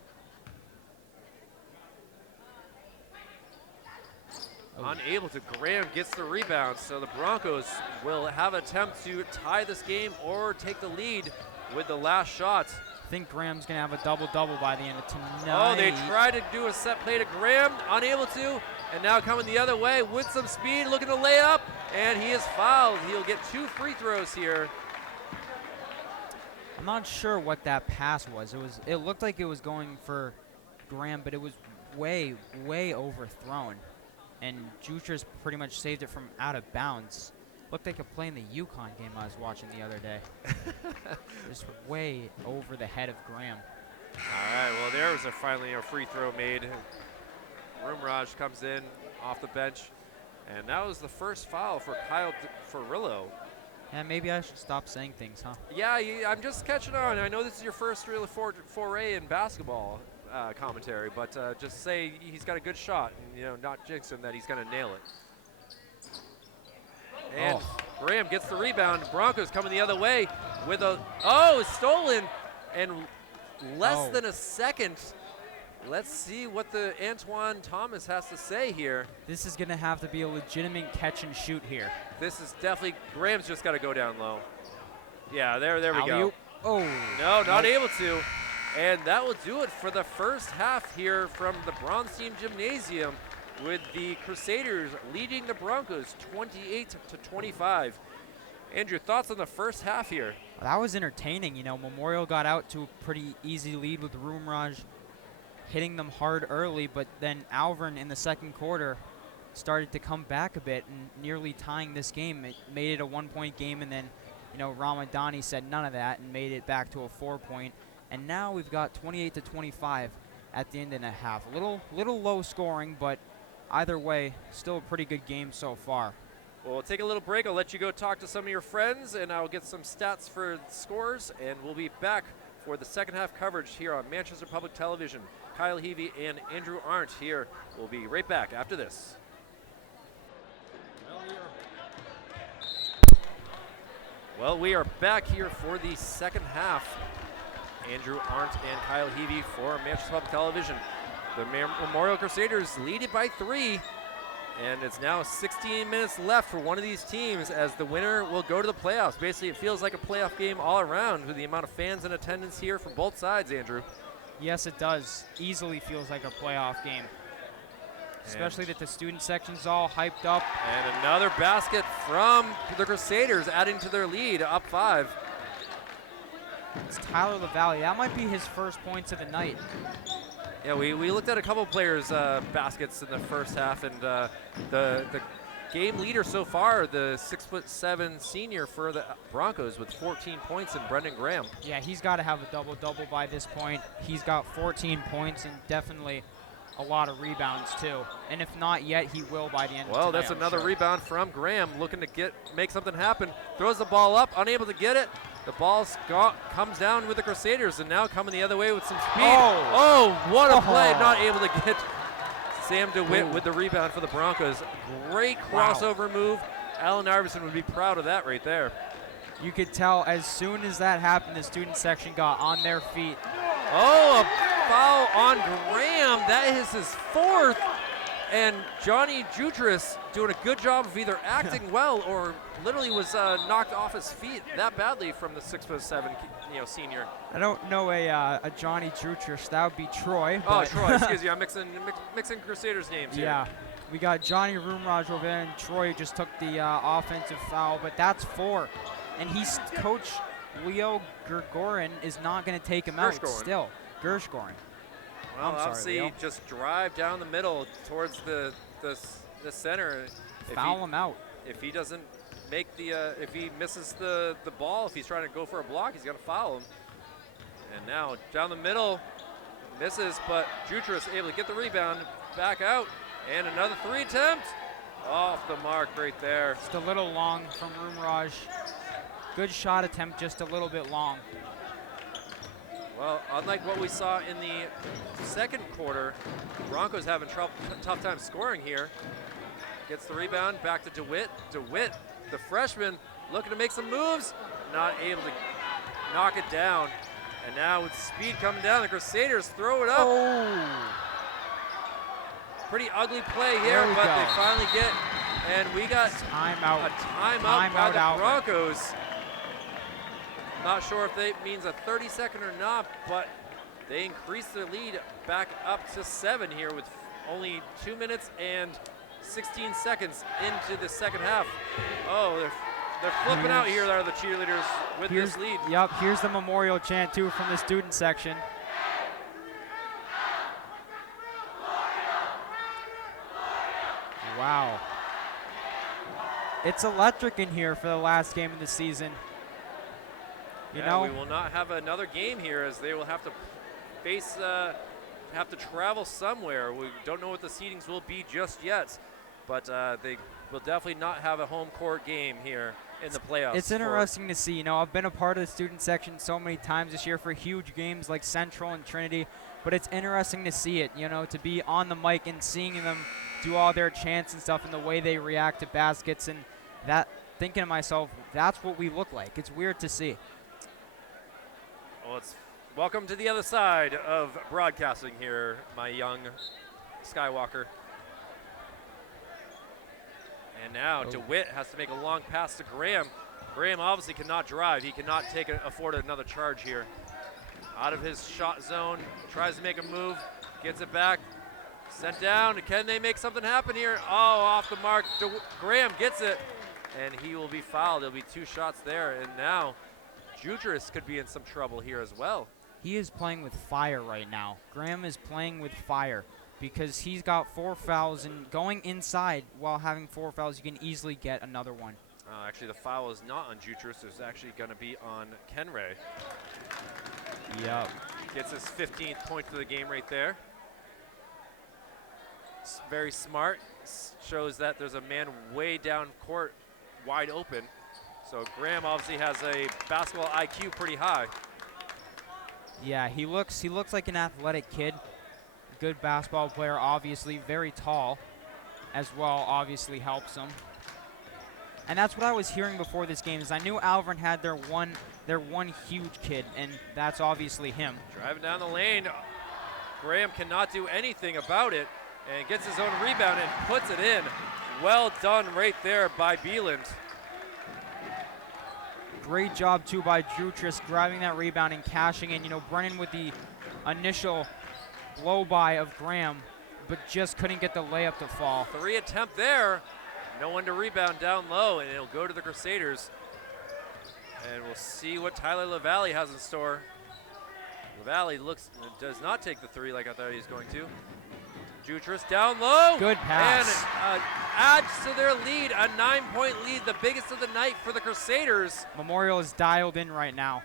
Unable to. Graham gets the rebound, so the Broncos will have an attempt to tie this game or take the lead with the last shot. I think Graham's going to have a double-double by the end of tonight. Oh, they tried to do a set play to Graham, unable to, and now coming the other way with some speed, looking to lay up, and he is fouled. He'll get 2 free throws here. I'm not sure what that pass was. It looked like it was going for Graham, but it was way, way overthrown. And Jutras pretty much saved it from out of bounds. Looked like a play in the UConn game I was watching the other day. Just way over the head of Graham. All right, well, there was finally a free throw made. Rumraj comes in off the bench, and that was the first foul for Kyle Ferrillo. Yeah, maybe I should stop saying things, huh? Yeah, I'm just catching on. I know this is your first real foray in basketball commentary, but just say he's got a good shot, and not jinx him that he's going to nail it. And Graham gets the rebound. Broncos coming the other way with stolen, and less than a second. Let's see what the Antoine Thomas has to say here. This is going to have to be a legitimate catch and shoot here. This is definitely, Graham's just got to go down low. Yeah, there we go. Alley-oop. Oh. No, not able to. And that will do it for the first half here from the Bronstein Gymnasium, with the Crusaders leading the Broncos 28-25. Andrew, thoughts on the first half here? That was entertaining. Memorial got out to a pretty easy lead with Rumraj hitting them hard early, but then Alvirne in the second quarter started to come back a bit and nearly tying this game. It made it a 1-point game, and then, Ramadani said none of that and made it back to a 4-point. And now we've got 28-25 at the end of the half. Little low scoring, but either way, still a pretty good game so far. Well, we'll take a little break. I'll let you go talk to some of your friends, and I'll get some stats for scores, and we'll be back for the second half coverage here on Manchester Public Television. Kyle Heavey and Andrew Arndt here. We'll be right back after this. Well, we are back here for the second half. Andrew Arndt and Kyle Heavey for Manchester Public Television. The Memorial Crusaders lead it by 3. And it's now 16 minutes left for one of these teams as the winner will go to the playoffs. Basically, it feels like a playoff game all around with the amount of fans in attendance here from both sides, Andrew. Yes, it does. Easily feels like a playoff game. Especially that the student section's all hyped up. And another basket from the Crusaders, adding to their lead, up 5. It's Tyler LaValle. That might be his first points of the night. Yeah, we looked at a couple players' baskets in the first half, and the game leader so far, the 6'7" senior for the Broncos with 14 points, and Brendan Graham. Yeah, he's got to have a double-double by this point. He's got 14 points and definitely a lot of rebounds too. And if not yet, he will by the end of tonight. Well, that's another rebound from Graham, looking to make something happen. Throws the ball up, unable to get it. The ball comes down with the Crusaders, and now coming the other way with some speed. Oh, what a play. Not able to get Sam DeWitt with the rebound for the Broncos. Great crossover move. Allen Iverson would be proud of that right there. You could tell as soon as that happened, the student section got on their feet. Oh, a foul on Graham. That is his 4th. And Johnny Jutras doing a good job of either acting well or literally was knocked off his feet that badly from the 6'7" senior. I don't know a Johnny Jutras. That would be Troy. Oh, Troy, excuse me. I'm mixing Crusaders names here. Yeah, we got Johnny Roomraj over there, and Troy just took the offensive foul, but that's 4. And Coach Leo Gergorin is not going to take him out still. Gershgorin. Well, obviously, just drive down the middle towards the center. Foul him out. If he doesn't make if he misses the ball, if he's trying to go for a block, he's going to foul him. And now down the middle, misses, but Jutras able to get the rebound, back out, and another 3 attempt. Off the mark right there. Just a little long from Roomraj. Good shot attempt, just a little bit long. Well, unlike what we saw in the second quarter, Broncos having tough time scoring here. Gets the rebound, back to DeWitt. DeWitt, the freshman, looking to make some moves, not able to knock it down. And now with speed coming down, the Crusaders throw it up. Oh. Pretty ugly play here, but they finally get, and we got a timeout by the Broncos. Not sure if that means a 30-second or not, but they increased their lead back up to 7 here with only 2 minutes and 16 seconds into the second half. Oh, they're flipping out here, are the cheerleaders with this lead. Yep, here's the memorial chant too from the student section. Wow. It's electric in here for the last game of the season. You know, we will not have another game here as they will have to have to travel somewhere. We don't know what the seedings will be just yet, but they will definitely not have a home court game here in the playoffs. It's interesting to see. You know, I've been a part of the student section so many times this year for huge games like Central and Trinity, but it's interesting to see it, you know, to be on the mic and seeing them do all their chants and stuff and the way they react to baskets, and that, thinking to myself, that's what we look like. It's weird to see. Well, welcome to the other side of broadcasting here, my young Skywalker. And now DeWitt has to make a long pass to Graham. Graham obviously cannot drive. He cannot afford another charge here. Out of his shot zone, tries to make a move, gets it back, sent down. Can they make something happen here? Oh, off the mark. Graham gets it, and he will be fouled. There'll be 2 shots there, and now Jutras could be in some trouble here as well. He is playing with fire right now. Graham is playing with fire because he's got 4 fouls, and going inside while having 4 fouls, you can easily get another one. Actually, the foul is not on Jutras. It's actually going to be on Kenray. Yep. Gets his 15th point for the game right there. It's very smart. Shows that there's a man way down court, wide open. So Graham obviously has a basketball IQ pretty high. Yeah, he looks like an athletic kid. Good basketball player, obviously, very tall as well, obviously helps him. And that's what I was hearing before this game, is I knew Alvirne had their one huge kid, and that's obviously him. Driving down the lane. Graham cannot do anything about it. and gets his own rebound and puts it in. Well done right there by Beeland. Great job, too, by Jutras grabbing that rebound and cashing in. You know, Brennan with the initial blow-by of Graham, but just couldn't get the layup to fall. 3 attempt there. No one to rebound down low, and it'll go to the Crusaders. And we'll see what Tyler LaValle has in store. LaValle does not take the 3 like I thought he was going to. Jutras down low. Good pass. And adds to their lead, a 9-point lead, the biggest of the night for the Crusaders. Memorial is dialed in right now.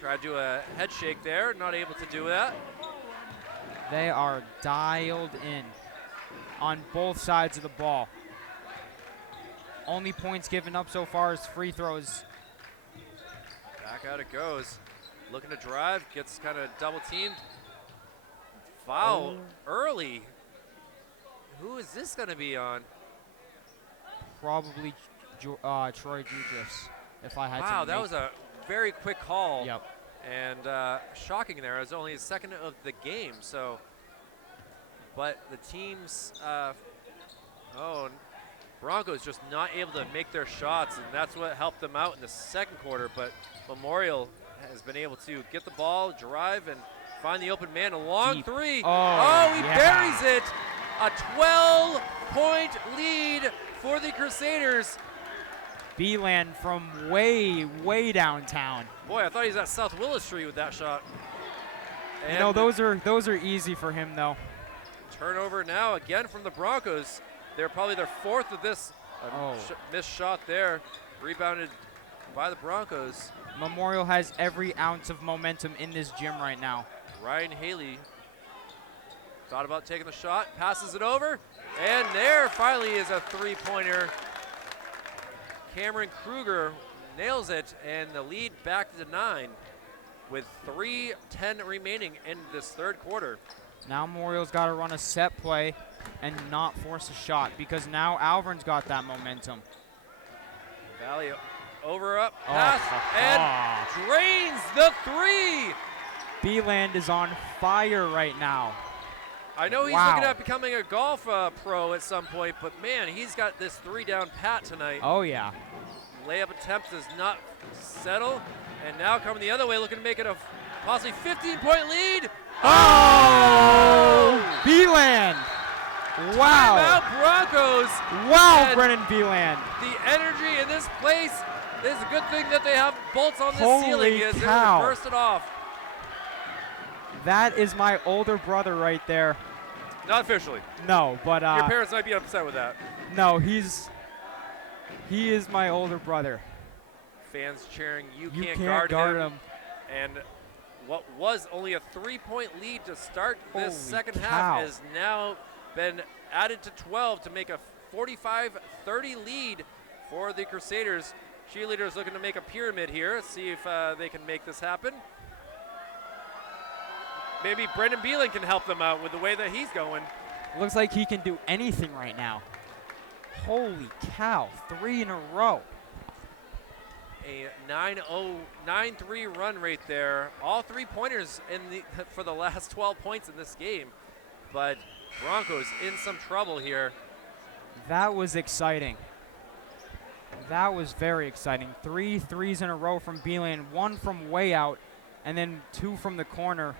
Tried to do a head shake there, not able to do that. They are dialed in on both sides of the ball. Only points given up so far is free throws. Back out it goes. Looking to drive, gets kind of double teamed. Foul early. Who is this going to be on? Probably Troy Jutras, if I had to. Wow, that was a very quick call. Yep. And shocking there. It was only his second of the game. So, but the teams, Broncos just not able to make their shots, and that's what helped them out in the second quarter. But Memorial has been able to get the ball, drive, and find the open man. A long Deep. 3. He Yeah. buries it. A 12-point lead for the Crusaders. Beeland from way, way downtown. Boy, I thought he was at South Willis Street with that shot. You know, those are easy for him, though. Turnover now again from the Broncos. They're probably their 4th of this missed shot there. Rebounded by the Broncos. Memorial has every ounce of momentum in this gym right now. Ryan Haley thought about taking the shot, passes it over, and there finally is a 3-pointer. Cameron Kruger nails it, and the lead back to 9 with 3:10 remaining in this third quarter. Now Memorial's got to run a set play and not force a shot, because now Alvirne's got that momentum. Valley over up, pass, and drains the 3. Beeland is on fire right now. I know he's looking at becoming a golf pro at some point, but man, he's got this 3 down pat tonight. Oh, yeah. Layup attempt does not settle, and now coming the other way, looking to make it a possibly 15-point lead. Oh! Beeland! Wow. Timeout Broncos. Wow, And Brennan Beeland. the energy in this place is a good thing that they have bolts on the Holy ceiling as they're cow. going to burst it off. That is my older brother right there. Not officially. No, but Your parents might be upset with that. no, he is my older brother. Fans cheering, you You can't guard him. And what was only a 3-point lead to start this Holy second cow. half has now been added to 12 to make a 45-30 lead for the Crusaders. Cheerleaders looking to make a pyramid here, see if they can make this happen. Maybe Brendan Beeland can help them out with the way that he's going. Looks like he can do anything right now. Holy cow, 3 in a row. A 9-3 run right there. All 3-pointers for the last 12 points in this game. But Broncos in some trouble here. That was exciting. That was very exciting. 3 threes in a row from Beeland, 1 from way out, and then 2 from the corner.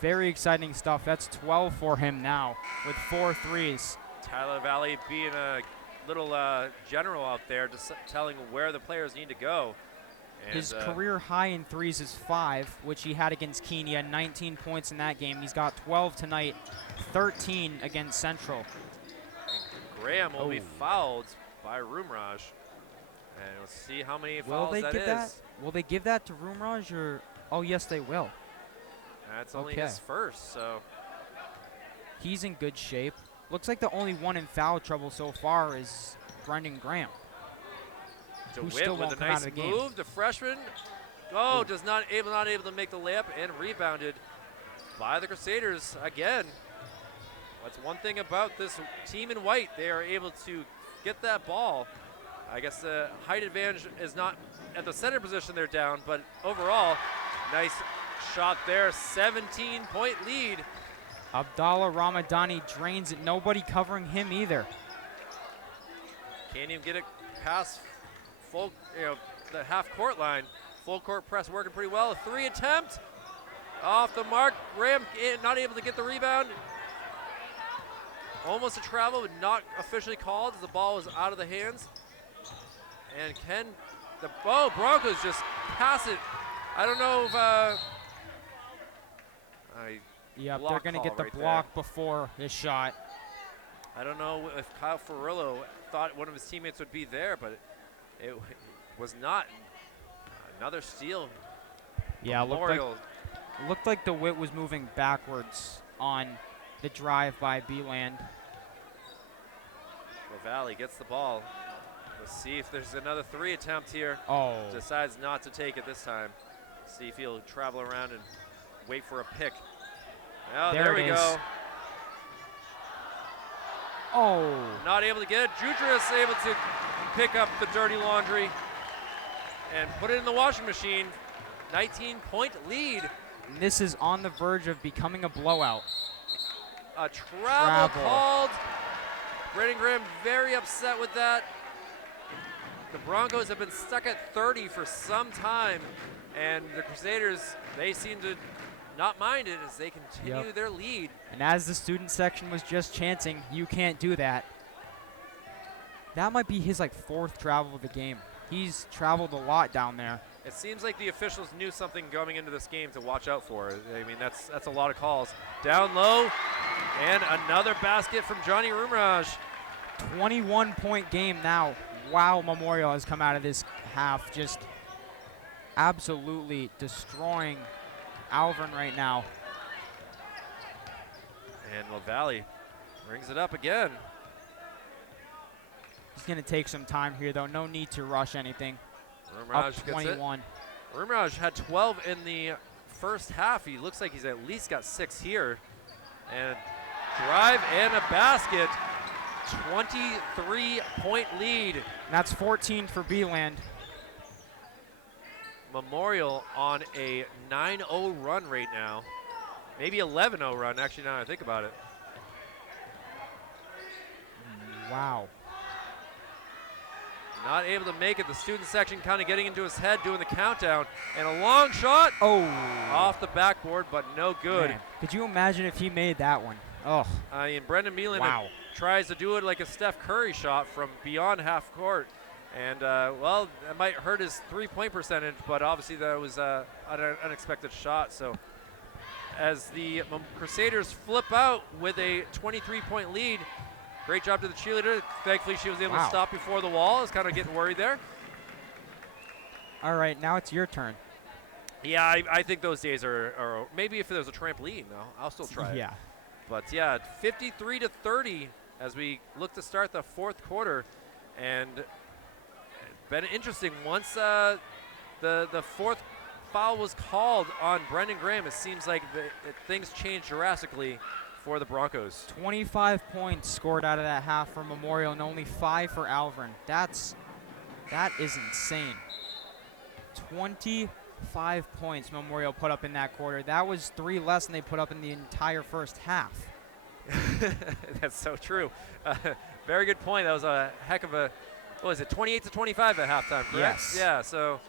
Very exciting stuff. That's 12 for him now with 4 threes. Tyler Valley being a little general out there, just telling where the players need to go. And his career high in threes is 5, which he had against Keene. He had 19 points in that game. He's got 12 tonight, 13 against Central. Graham will be fouled by Roomraj. And we'll see how many Will fouls they that give is. that? Will they give that to Roomraj or? Oh, yes, they will. That's only Okay. his first, so. He's in good shape. Looks like the only one in foul trouble so far is Brendan Graham. Who still DeWitt won't with a come out nice of the game. move. The freshman, does not able to make the layup, and rebounded by the Crusaders again. That's one thing about this team in white. They are able to get that ball. I guess the height advantage is not at the center position they're down, but overall, nice shot there, 17-point lead. Abdallah Ramadani drains it. Nobody covering him either. Can't even get it past full, the half-court line. Full court press working pretty well. A 3 attempt. Off the mark. Graham not able to get the rebound. Almost a travel, but not officially called as the ball was out of the hands. And the Broncos just pass it. I don't know if Yep, they're going to get the block before his shot. I don't know if Kyle Ferrillo thought one of his teammates would be there, but it was not. Another steal. Yeah, Memorial. Looked like DeWitt was moving backwards on the drive by Beeland. LaValle gets the ball. Let's see if there's another 3 attempt here. Oh. Decides not to take it this time. See if he'll travel around and wait for a pick. Oh, there we go. Oh. Not able to get it. Jutras able to pick up the dirty laundry and put it in the washing machine. 19-point lead. And this is on the verge of becoming a blowout. A travel called. Brandon Graham very upset with that. The Broncos have been stuck at 30 for some time, and the Crusaders, they seem to not mind it as they continue their lead. And as the student section was just chanting, you can't do that. That might be his 4th travel of the game. He's traveled a lot down there. It seems like the officials knew something going into this game to watch out for. I mean, that's a lot of calls. Down low, and another basket from Johnny Rumraj. 21-point game now. Wow, Memorial has come out of this half just absolutely destroying Alvirne right now. And LaValle brings it up again. He's going to take some time here, though. No need to rush anything. Rumraj up 21. Rumraj had 12 in the first half. He looks like he's at least got 6 here. And drive and a basket. 23-point lead. And that's 14 for Beeland. Memorial on a 9-0 run right now. Maybe 11-0 run, actually, now that I think about it. Wow. Not able to make it. The student section kind of getting into his head, doing the countdown. And a long shot. Oh. Off the backboard, but no good. Man, could you imagine if he made that one? Oh. And Brendan Meelan tries to do it like a Steph Curry shot from beyond half court. And, well, that might hurt his 3-point percentage, but obviously that was an unexpected shot. So as the Crusaders flip out with a 23-point lead, great job to the cheerleader. Thankfully, she was able to stop before the wall. I was kind of getting worried there. All right, now it's your turn. Yeah, I think those days are maybe if there's a trampoline, though, I'll still try it. Yeah. But, yeah, 53-30 as we look to start the 4th quarter. And it's been interesting. Once the 4th foul was called on Brendan Graham, it seems like things changed drastically for the Broncos. 25 points scored out of that half for Memorial and only 5 for Alvirne. That is insane. 25 points Memorial put up in that quarter. That was 3 less than they put up in the entire first half. That's so true. Very good point. That was a heck of a, what was it, 28-25 at halftime, correct? Yes. Yeah, so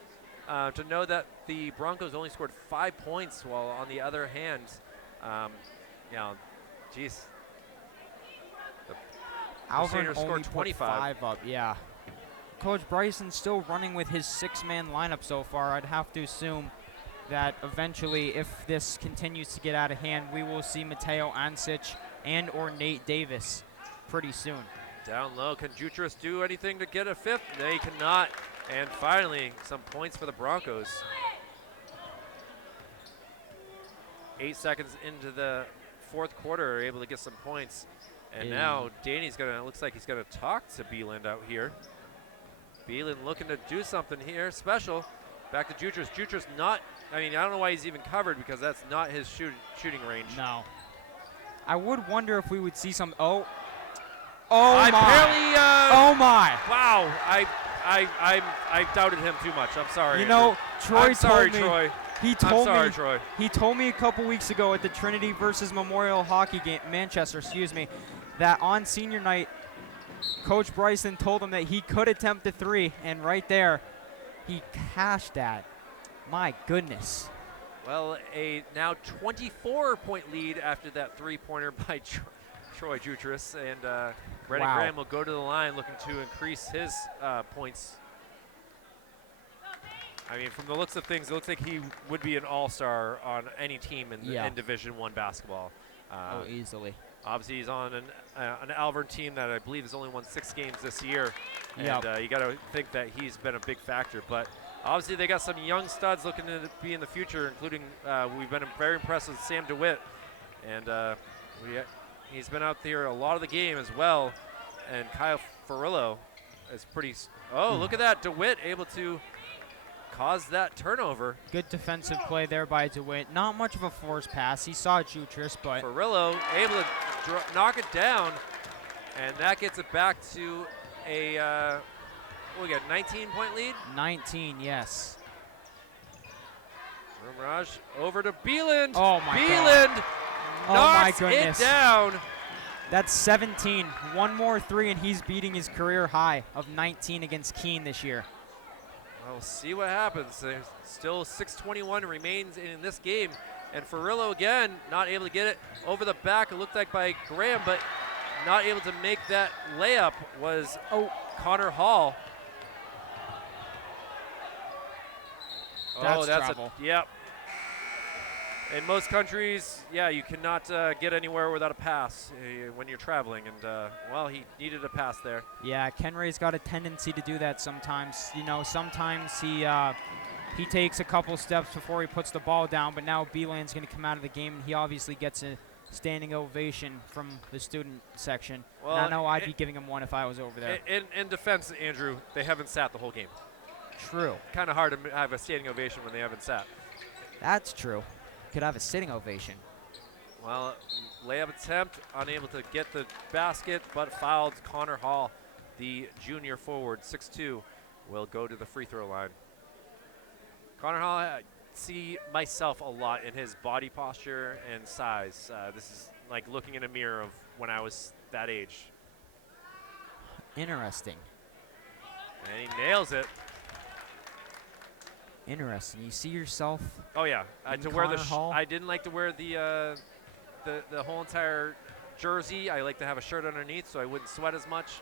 to know that the Broncos only scored 5 points, while on the other hand, geez. Alvirne scored only 25. put 5 up, yeah. Coach Bryson's still running with his 6-man lineup so far. I'd have to assume that eventually, if this continues to get out of hand, we will see Mateo Ansich and or Nate Davis pretty soon. Down low, can Jutras do anything to get a 5th? They cannot. And finally, some points for the Broncos. 8 seconds into the 4th quarter, are able to get some points. And now Danny's looks like he's gonna talk to Beeland out here. Beeland looking to do something here special. Back to Jutras. Jutras not, I don't know why he's even covered, because that's not his shooting range. No. I would wonder if we would see some, oh my. Oh my. Wow, I doubted him too much. I'm sorry. You know, Troy I'm sorry, told me, Troy. He I'm told sorry, me. Troy. He told me a couple weeks ago at the Trinity versus Memorial hockey game, Manchester, excuse me, that on senior night, Coach Bryson told him that he could attempt a 3, and right there, he cashed that. My goodness. Well, a now 24-point lead after that three-pointer by Troy Jutras, and Brennan Wow. Graham will go to the line looking to increase his points. I mean, from the looks of things, it looks like he would be an all-star on any team in Division I basketball. Easily. Obviously, he's on an Alvirne team that I believe has only won 6 games this year, and Yep. you got to think that he's been a big factor. But obviously, they got some young studs looking to be in the future, including we've been very impressed with Sam DeWitt, and he's been out there a lot of the game as well. And Kyle Ferrillo is pretty. Look at that, DeWitt able to cause that turnover. Good defensive play there by DeWitt. Not much of a forced pass. He saw Jutras, but Ferrillo able to knock it down, and that gets it back to a we got 19-point lead. 19, yes. Mirage over to Beeland. Oh, my Beeland Oh, my knocks goodness. it down. That's 17. One more 3, and he's beating his career high of 19 against Keene this year. We'll see what happens. There's still 6:21 remains in this game, and Ferrillo again not able to get it over the back. It looked like by Graham, but not able to make that layup was Connor Hall. That's that's travel. yep. In most countries, you cannot get anywhere without a pass when you're traveling, and well, he needed a pass there. Yeah, Kenray's got a tendency to do that sometimes. You know, sometimes he takes a couple steps before he puts the ball down, but now Beeland's going to come out of the game, and he obviously gets a standing ovation from the student section. Well, and I know I'd be giving him one if I was over there. In defense, Andrew, they haven't sat the whole game. True. Kind of hard to have a standing ovation when they haven't sat. That's true. Could have a sitting ovation. Well, layup attempt, unable to get the basket, but fouled. Connor Hall, the junior forward, 6'2", will go to the free throw line. Connor Hall, I see myself a lot in his body posture and size. This is like looking in a mirror of when I was that age. Interesting. And he nails it. Interesting. You see yourself. Oh yeah, I had to wear the. Connor Hall? I didn't like to wear the whole entire jersey. I like to have a shirt underneath so I wouldn't sweat as much.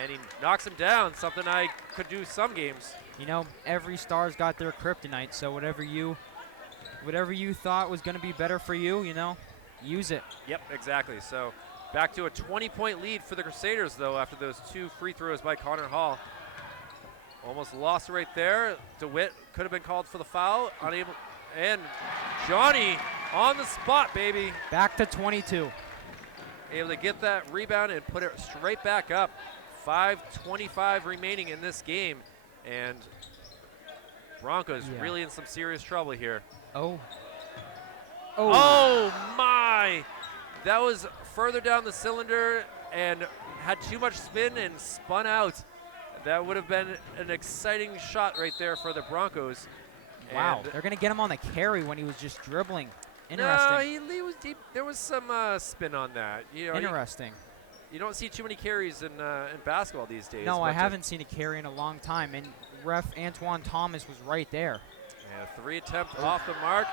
And he knocks him down. Something I could do some games. You know, every star's got their kryptonite. So whatever you thought was going to be better for you, you know, use it. Yep, exactly. So back to a 20-point lead for the Crusaders though after those 2 free throws by Connor Hall. Almost lost it right there. DeWitt could have been called for the foul. Unable. And Johnny on the spot, baby. Back to 22. Able to get that rebound and put it straight back up. 5:25 remaining in this game. And Broncos really in some serious trouble here. Oh. Oh, my. That was further down the cylinder and had too much spin and spun out. That would have been an exciting shot right there for the Broncos. Wow, And they're going to get him on the carry when he was just dribbling. Interesting. No, he was deep. There was some spin on that. You know, Interesting. You don't see too many carries in basketball these days. No, I haven't seen a carry in a long time, and ref Antoine Thomas was right there. Yeah, 3 attempt off the mark.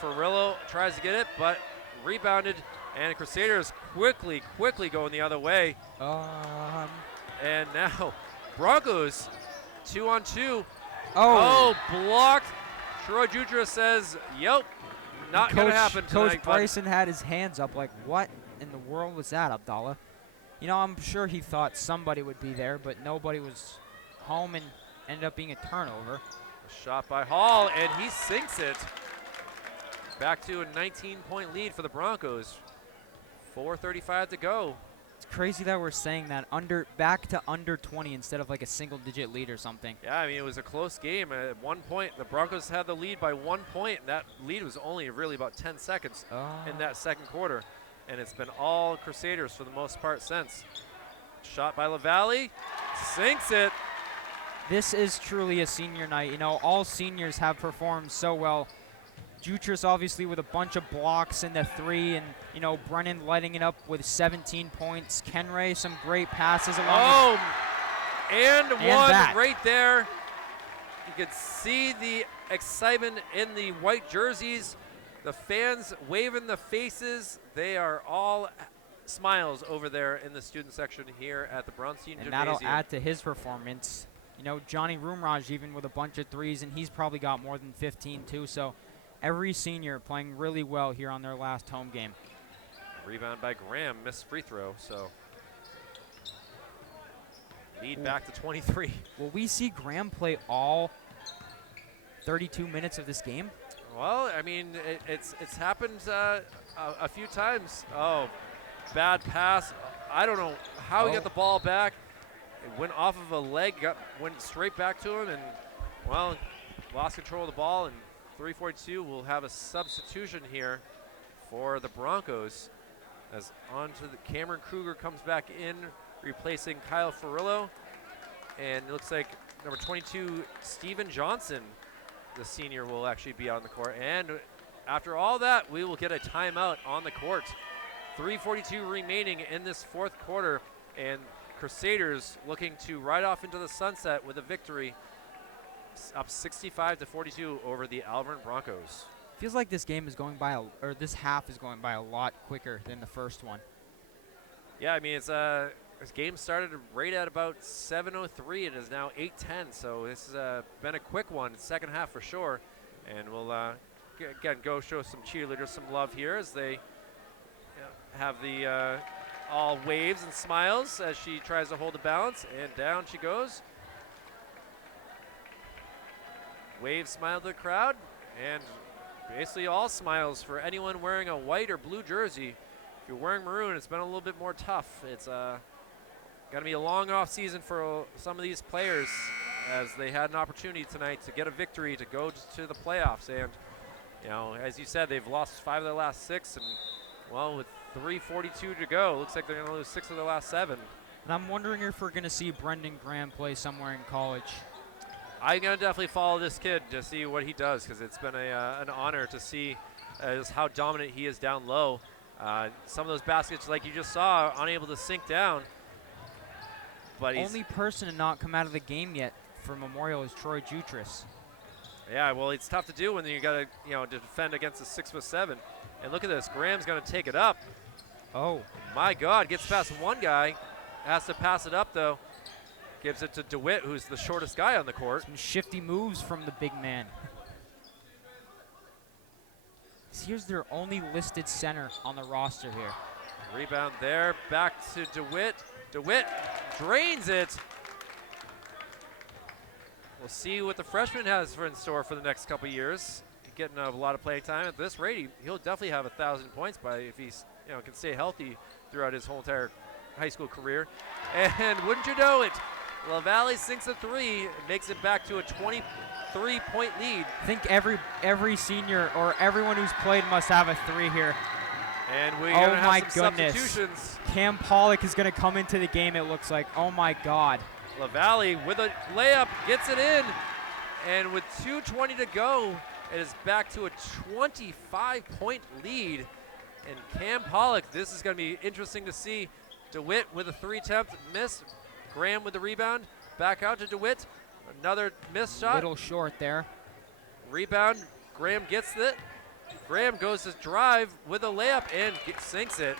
Ferrillo tries to get it, but rebounded, and Crusaders quickly going the other way. And now Broncos 2-on-2. Oh, blocked. Troy Jutras says, "Yep, not going to happen tonight." Coach Bryson had his hands up like, what in the world was that, Abdallah? You know, I'm sure he thought somebody would be there, but nobody was home, and ended up being a turnover. A shot by Hall, and he sinks it. Back to a 19-point lead for the Broncos. 4:35 to go. It's crazy that we're saying that back to under 20 instead of like a single-digit lead or something. Yeah, I mean, it was a close game. At one point, the Broncos had the lead by 1 point. That lead was only really about 10 seconds in that second quarter. And it's been all Crusaders for the most part since. Shot by LaValle, sinks it. This is truly a senior night. You know, all seniors have performed so well. Jutras obviously with a bunch of blocks in the 3, and, you know, Brennan lighting it up with 17 points. Kenray, some great passes along. Oh, and one that. right there. You could see the excitement in the white jerseys. The fans waving the faces. They are all smiles over there in the student section here at the Bronstein And Gymnasium. that'll add to his performance. You know, Johnny Roomraj even with a bunch of 3s, and he's probably got more than 15 too. So every senior playing really well here on their last home game. Rebound by Graham, missed free throw, so lead back to 23. Will we see Graham play all 32 minutes of this game? Well, I mean, it's happened a few times. Oh, bad pass. I don't know how he got the ball back. It went off of a leg, went straight back to him, and, well, lost control of the ball, and 3:42 will have a substitution here for the Broncos. As onto the Cameron Kruger comes back in, replacing Kyle Ferrillo. And it looks like number 22, Steven Johnson, the senior, will actually be on the court. And after all that, we will get a timeout on the court. 3:42 remaining in this fourth quarter, and Crusaders looking to ride off into the sunset with a victory, up 65-42 over the Alvirne Broncos. Feels like this game is going by, or this half is going by a lot quicker than the first one. Yeah, I mean, it's this game started right at about 7:03 and is now 8:10. So this has been a quick one, second half for sure. And we'll again go show some cheerleaders some love here as they have the all waves and smiles as she tries to hold the balance, and down she goes. Wave, smile to the crowd, and basically all smiles for anyone wearing a white or blue jersey. If you're wearing maroon, it's been a little bit more tough. It's going to be a long off season for some of these players, as they had an opportunity tonight to get a victory to go to the playoffs. And, you know, as you said, they've lost 5 of their last 6, and, well, with 3:42 to go, looks like they're going to lose 6 of their last 7. And I'm wondering if we're going to see Brendan Graham play somewhere in college. I'm going to definitely follow this kid to see what he does, because it's been an honor to see just how dominant he is down low. Some of those baskets, like you just saw, unable to sink down. But Only person to not come out of the game yet for Memorial is Troy Jutras. Yeah, well, it's tough to do when you got to defend against a 6'7". And look at this, Graham's going to take it up. Oh, my God, gets past one guy, has to pass it up though. Gives it to DeWitt, who's the shortest guy on the court. some shifty moves from the big man. Here's their only listed center on the roster here. Rebound there, back to DeWitt. DeWitt drains it. We'll see what the freshman has in store for the next couple years. Getting a lot of playing time at this rate. He'll definitely have 1,000 points if he's can stay healthy throughout his whole entire high school career. And wouldn't you know it, LaValle sinks a 3, makes it back to a 23-point lead. I think every senior or everyone who's played must have a 3 here. And we're Oh gonna my have some goodness. substitutions. Cam Pollock is going to come into the game, it looks like. Oh my God. LaValle with a layup gets it in, and with 2:20 to go, it is back to a 25-point lead. And Cam Pollock, this is going to be interesting to see. DeWitt with a 3 attempt, miss. Graham with the rebound, back out to DeWitt. Another missed shot. Little short there. Rebound, Graham gets it. Graham goes to drive with a layup and sinks it.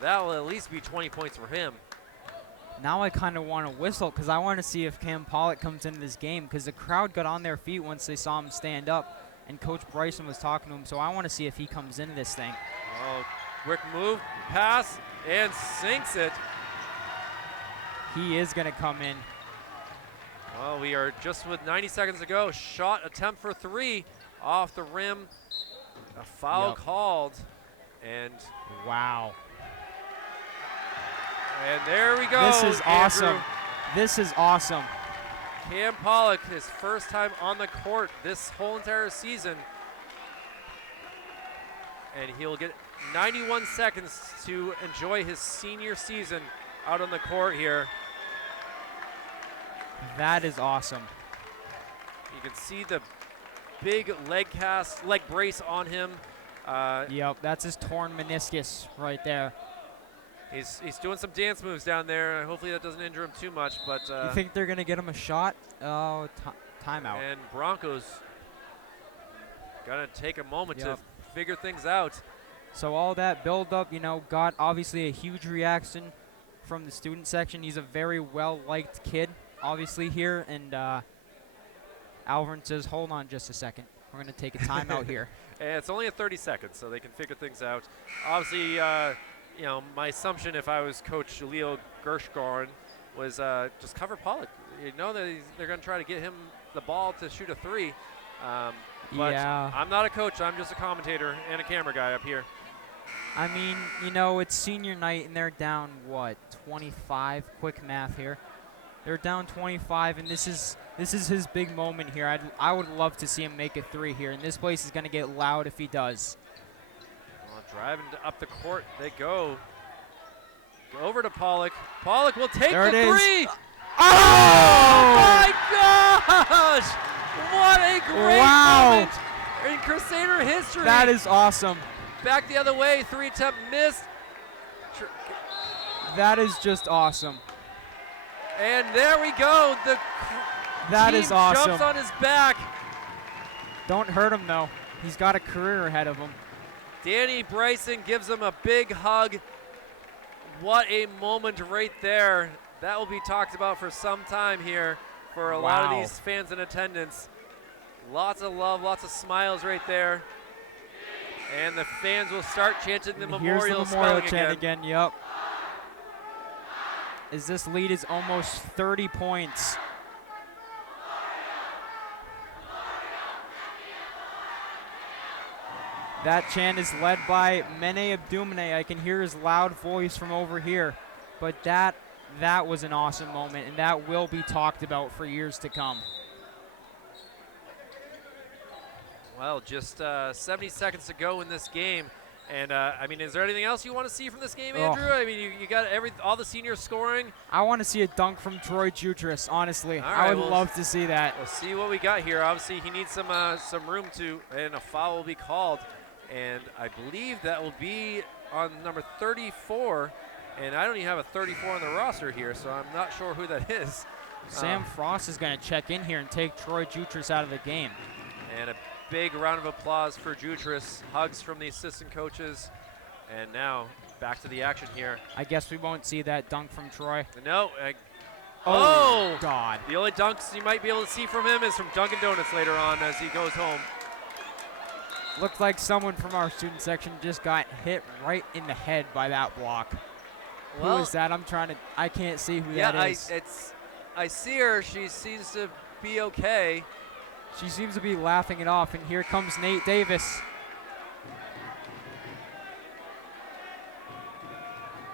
That will at least be 20 points for him. Now I kind of want to whistle because I want to see if Cam Pollock comes into this game, because the crowd got on their feet once they saw him stand up, and Coach Bryson was talking to him, so I want to see if he comes into this thing. Oh, quick move, pass, and sinks it. He is going to come in. Well, we are just with 90 seconds to go. Shot attempt for 3 off the rim. A foul called, and Wow. there we go. This is Andrew. awesome. This is awesome. Cam Pollock, his first time on the court this whole entire season. And he'll get 91 seconds to enjoy his senior season out on the court here. That is awesome. You can see the big leg brace on him. Yep, that's his torn meniscus right there. He's doing some dance moves down there. Hopefully that doesn't injure him too much. But You think they're gonna get him a shot? Oh, timeout. and Broncos gonna take a moment Yep. to figure things out. So all that build up, you know, got obviously a huge reaction from the student section. He's a very well-liked kid, obviously, here. And Alvirne says, hold on just a second. We're going to take a timeout here. And it's only a 30 seconds, so they can figure things out. Obviously, you know, my assumption if I was Coach Leo Gershgorn was just cover Pollock. You know that they're going to try to get him the ball to shoot a three. But Yeah. I'm not a coach. I'm just a commentator and a camera guy up here. I mean, you know, it's senior night, and they're down, what, 25? Quick math here. They're down 25, and this is his big moment here. I would love to see him make a three here, and this place is going to get loud if he does. Well, driving up the court they go. Over to Pollock. Pollock will take There the it is. three. Oh! My gosh! What a great Wow. moment in Crusader history. That is awesome. Back the other way, three attempt missed. That is just awesome. And there we go. The That team is awesome. jumps on his back. Don't hurt him, though. He's got a career ahead of him. Danny Bryson gives him a big hug. What a moment right there. That will be talked about for some time here for a lot of Wow. these fans in attendance. Lots of love, lots of smiles right there. And the fans will start chanting the And memorial, here's the memorial spelling chant again. again. Yep. As this lead is almost 30 points. That chant is led by Mene Abdumene. I can hear his loud voice from over here. But that was an awesome moment, and that will be talked about for years to come. Well, just 70 seconds to go in this game. And, I mean, is there anything else you want to see from this game, Andrew? I mean, you got all the seniors scoring. I want to see a dunk from Troy Jutras, honestly. All I right, would well, love to see that. We'll see what we got here. Obviously, he needs some room and a foul will be called. And I believe that will be on number 34. And I don't even have a 34 on the roster here, so I'm not sure who that is. Sam Frost is going to check in here and take Troy Jutras out of the game. And a big round of applause for Jutras. Hugs from the assistant coaches. And now back to the action here. I guess we won't see that dunk from Troy. No. Oh, God. The only dunks you might be able to see from him is from Dunkin' Donuts later on as he goes home. Looked like someone from our student section just got hit right in the head by that block. Well, who is that? I can't see who that is. I see her. She seems to be okay. She seems to be laughing it off, and here comes Nate Davis.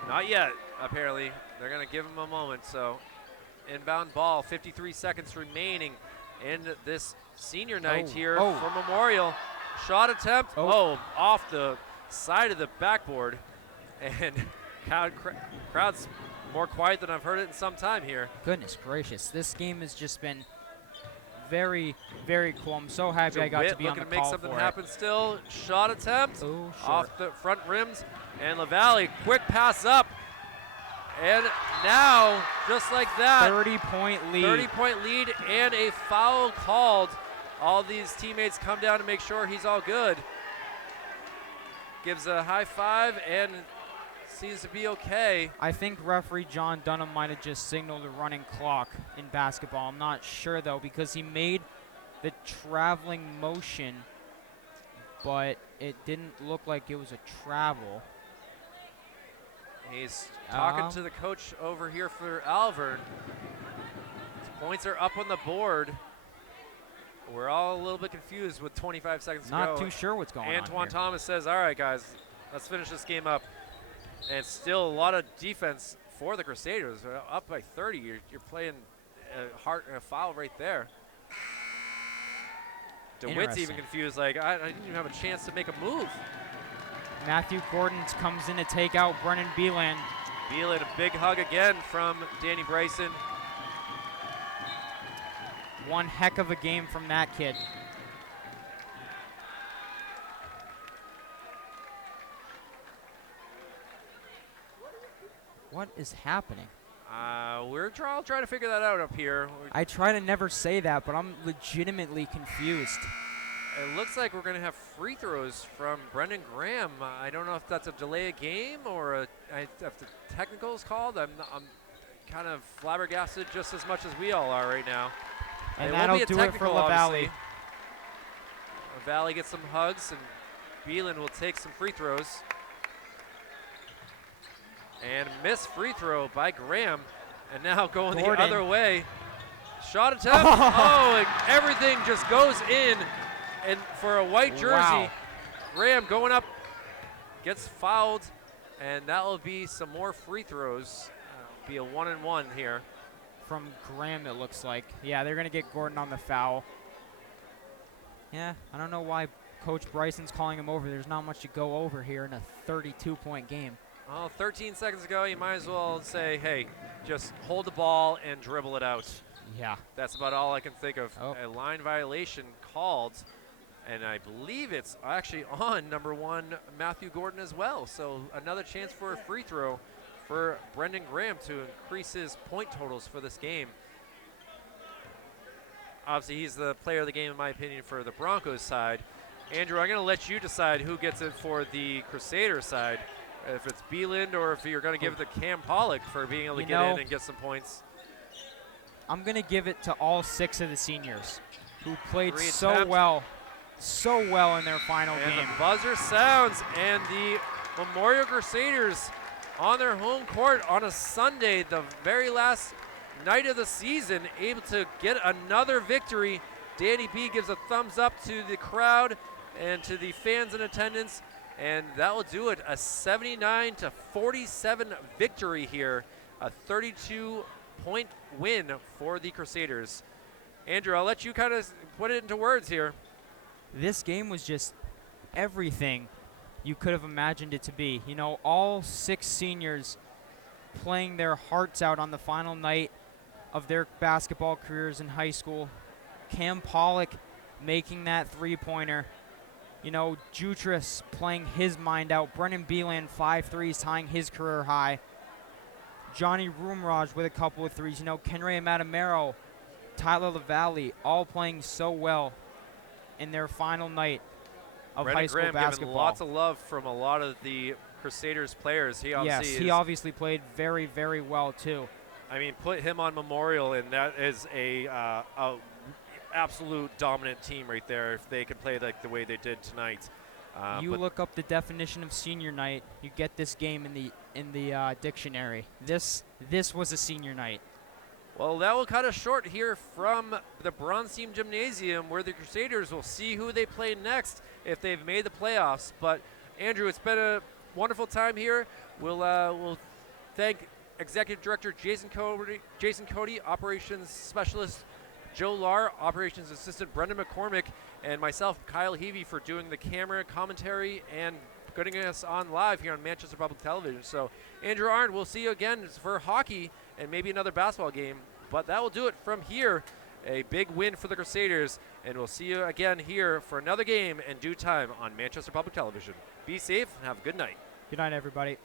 Not yet, apparently. They're going to give him a moment. So, inbound ball, 53 seconds remaining in this senior night here for Memorial. Shot attempt, off the side of the backboard. And crowd's more quiet than I've heard it in some time here. Goodness gracious. This game has just been very, very cool. I'm so happy I got to be on the looking to make call something for happen still. Shot attempt Oh, off the front rims. And LaValle, quick pass up. And now, just like that, 30-point lead. 30-point lead and a foul called. All these teammates come down to make sure he's all good. Gives a high five and seems to be okay. I think referee John Dunham might have just signaled a running clock in basketball. I'm not sure, though, because he made the traveling motion, but it didn't look like it was a travel. He's talking to the coach over here for Alvirne. His points are up on the board. We're all a little bit confused with 25 seconds to go. Not too sure what's going on Antoine here. Thomas says, all right, guys, let's finish this game up. And still a lot of defense for the Crusaders. Up by 30. You're playing a foul right there. DeWitt's even confused, like, I didn't even have a chance to make a move. Matthew Gordon comes in to take out Brennan Beeland. Beeland, a big hug again from Danny Bryson. One heck of a game from that kid. What is happening? We're trying to figure that out up here. I try to never say that, but I'm legitimately confused. It looks like we're going to have free throws from Brendan Graham. I don't know if that's a delay of game or if the technical is called. I'm kind of flabbergasted just as much as we all are right now. And it that'll won't be a do it for technical, LaValle. LaValle gets some hugs, and Beelan will take some free throws. And missed free throw by Graham. And now going the other way. Shot attempt. Oh, and everything just goes in. And for a white jersey, Wow. Graham going up, gets fouled. And that will be some more free throws. Be a 1-and-1 here. From Graham, it looks like. Yeah, they're going to get Gordon on the foul. Yeah, I don't know why Coach Bryson's calling him over. There's not much to go over here in a 32-point game. Well, 13 seconds ago, you might as well say, hey, just hold the ball and dribble it out. Yeah. That's about all I can think of. Oh. A line violation called, and I believe it's actually on number 1, Matthew Gordon as well. So another chance for a free throw for Brendan Graham to increase his point totals for this game. Obviously, he's the player of the game, in my opinion, for the Broncos side. Andrew, I'm going to let you decide who gets it for the Crusader side. If it's Beeland or if you're going to give it to Cam Pollock for being able to get in and get some points. I'm going to give it to all 6 of the seniors who played Great so attempt. well in their final And game. the buzzer sounds, and the Memorial Crusaders on their home court on a Sunday, the very last night of the season, able to get another victory. Danny B gives a thumbs up to the crowd and to the fans in attendance, and that will do it. A 79-47 victory here, a 32-point win for the Crusaders. Andrew, I'll let you kind of put it into words here. This game was just everything you could have imagined it to be. You know, all 6 seniors playing their hearts out on the final night of their basketball careers in high school. Cam Pollock making that three-pointer. You know, Jutras playing his mind out. Brennan Beeland, 5 threes, tying his career high. Johnny Roomraj with a couple of threes. You know, Kenray Matamero, Tyler LaValle, all playing so well in their final night of Brendan high school Graham basketball. Given lots of love from a lot of the Crusaders players. He obviously played very, very well too. I mean, put him on Memorial, and that is a absolute dominant team right there. If they could play like the way they did tonight. You look up the definition of senior night, you get this game in the dictionary. This was a senior night. Well, that will cut us short here from the Bronze Team Gymnasium, where the Crusaders will see who they play next if they've made the playoffs. But Andrew, it's been a wonderful time here. We'll thank Executive Director Jason Cody, Operations Specialist Joe Lahr, Operations Assistant Brendan McCormick, and myself, Kyle Heavey, for doing the camera commentary and getting us on live here on Manchester Public Television. So, Andrew Arndt, we'll see you again for hockey and maybe another basketball game. But that will do it from here. A big win for the Crusaders, and we'll see you again here for another game in due time on Manchester Public Television. Be safe and have a good night. Good night, everybody.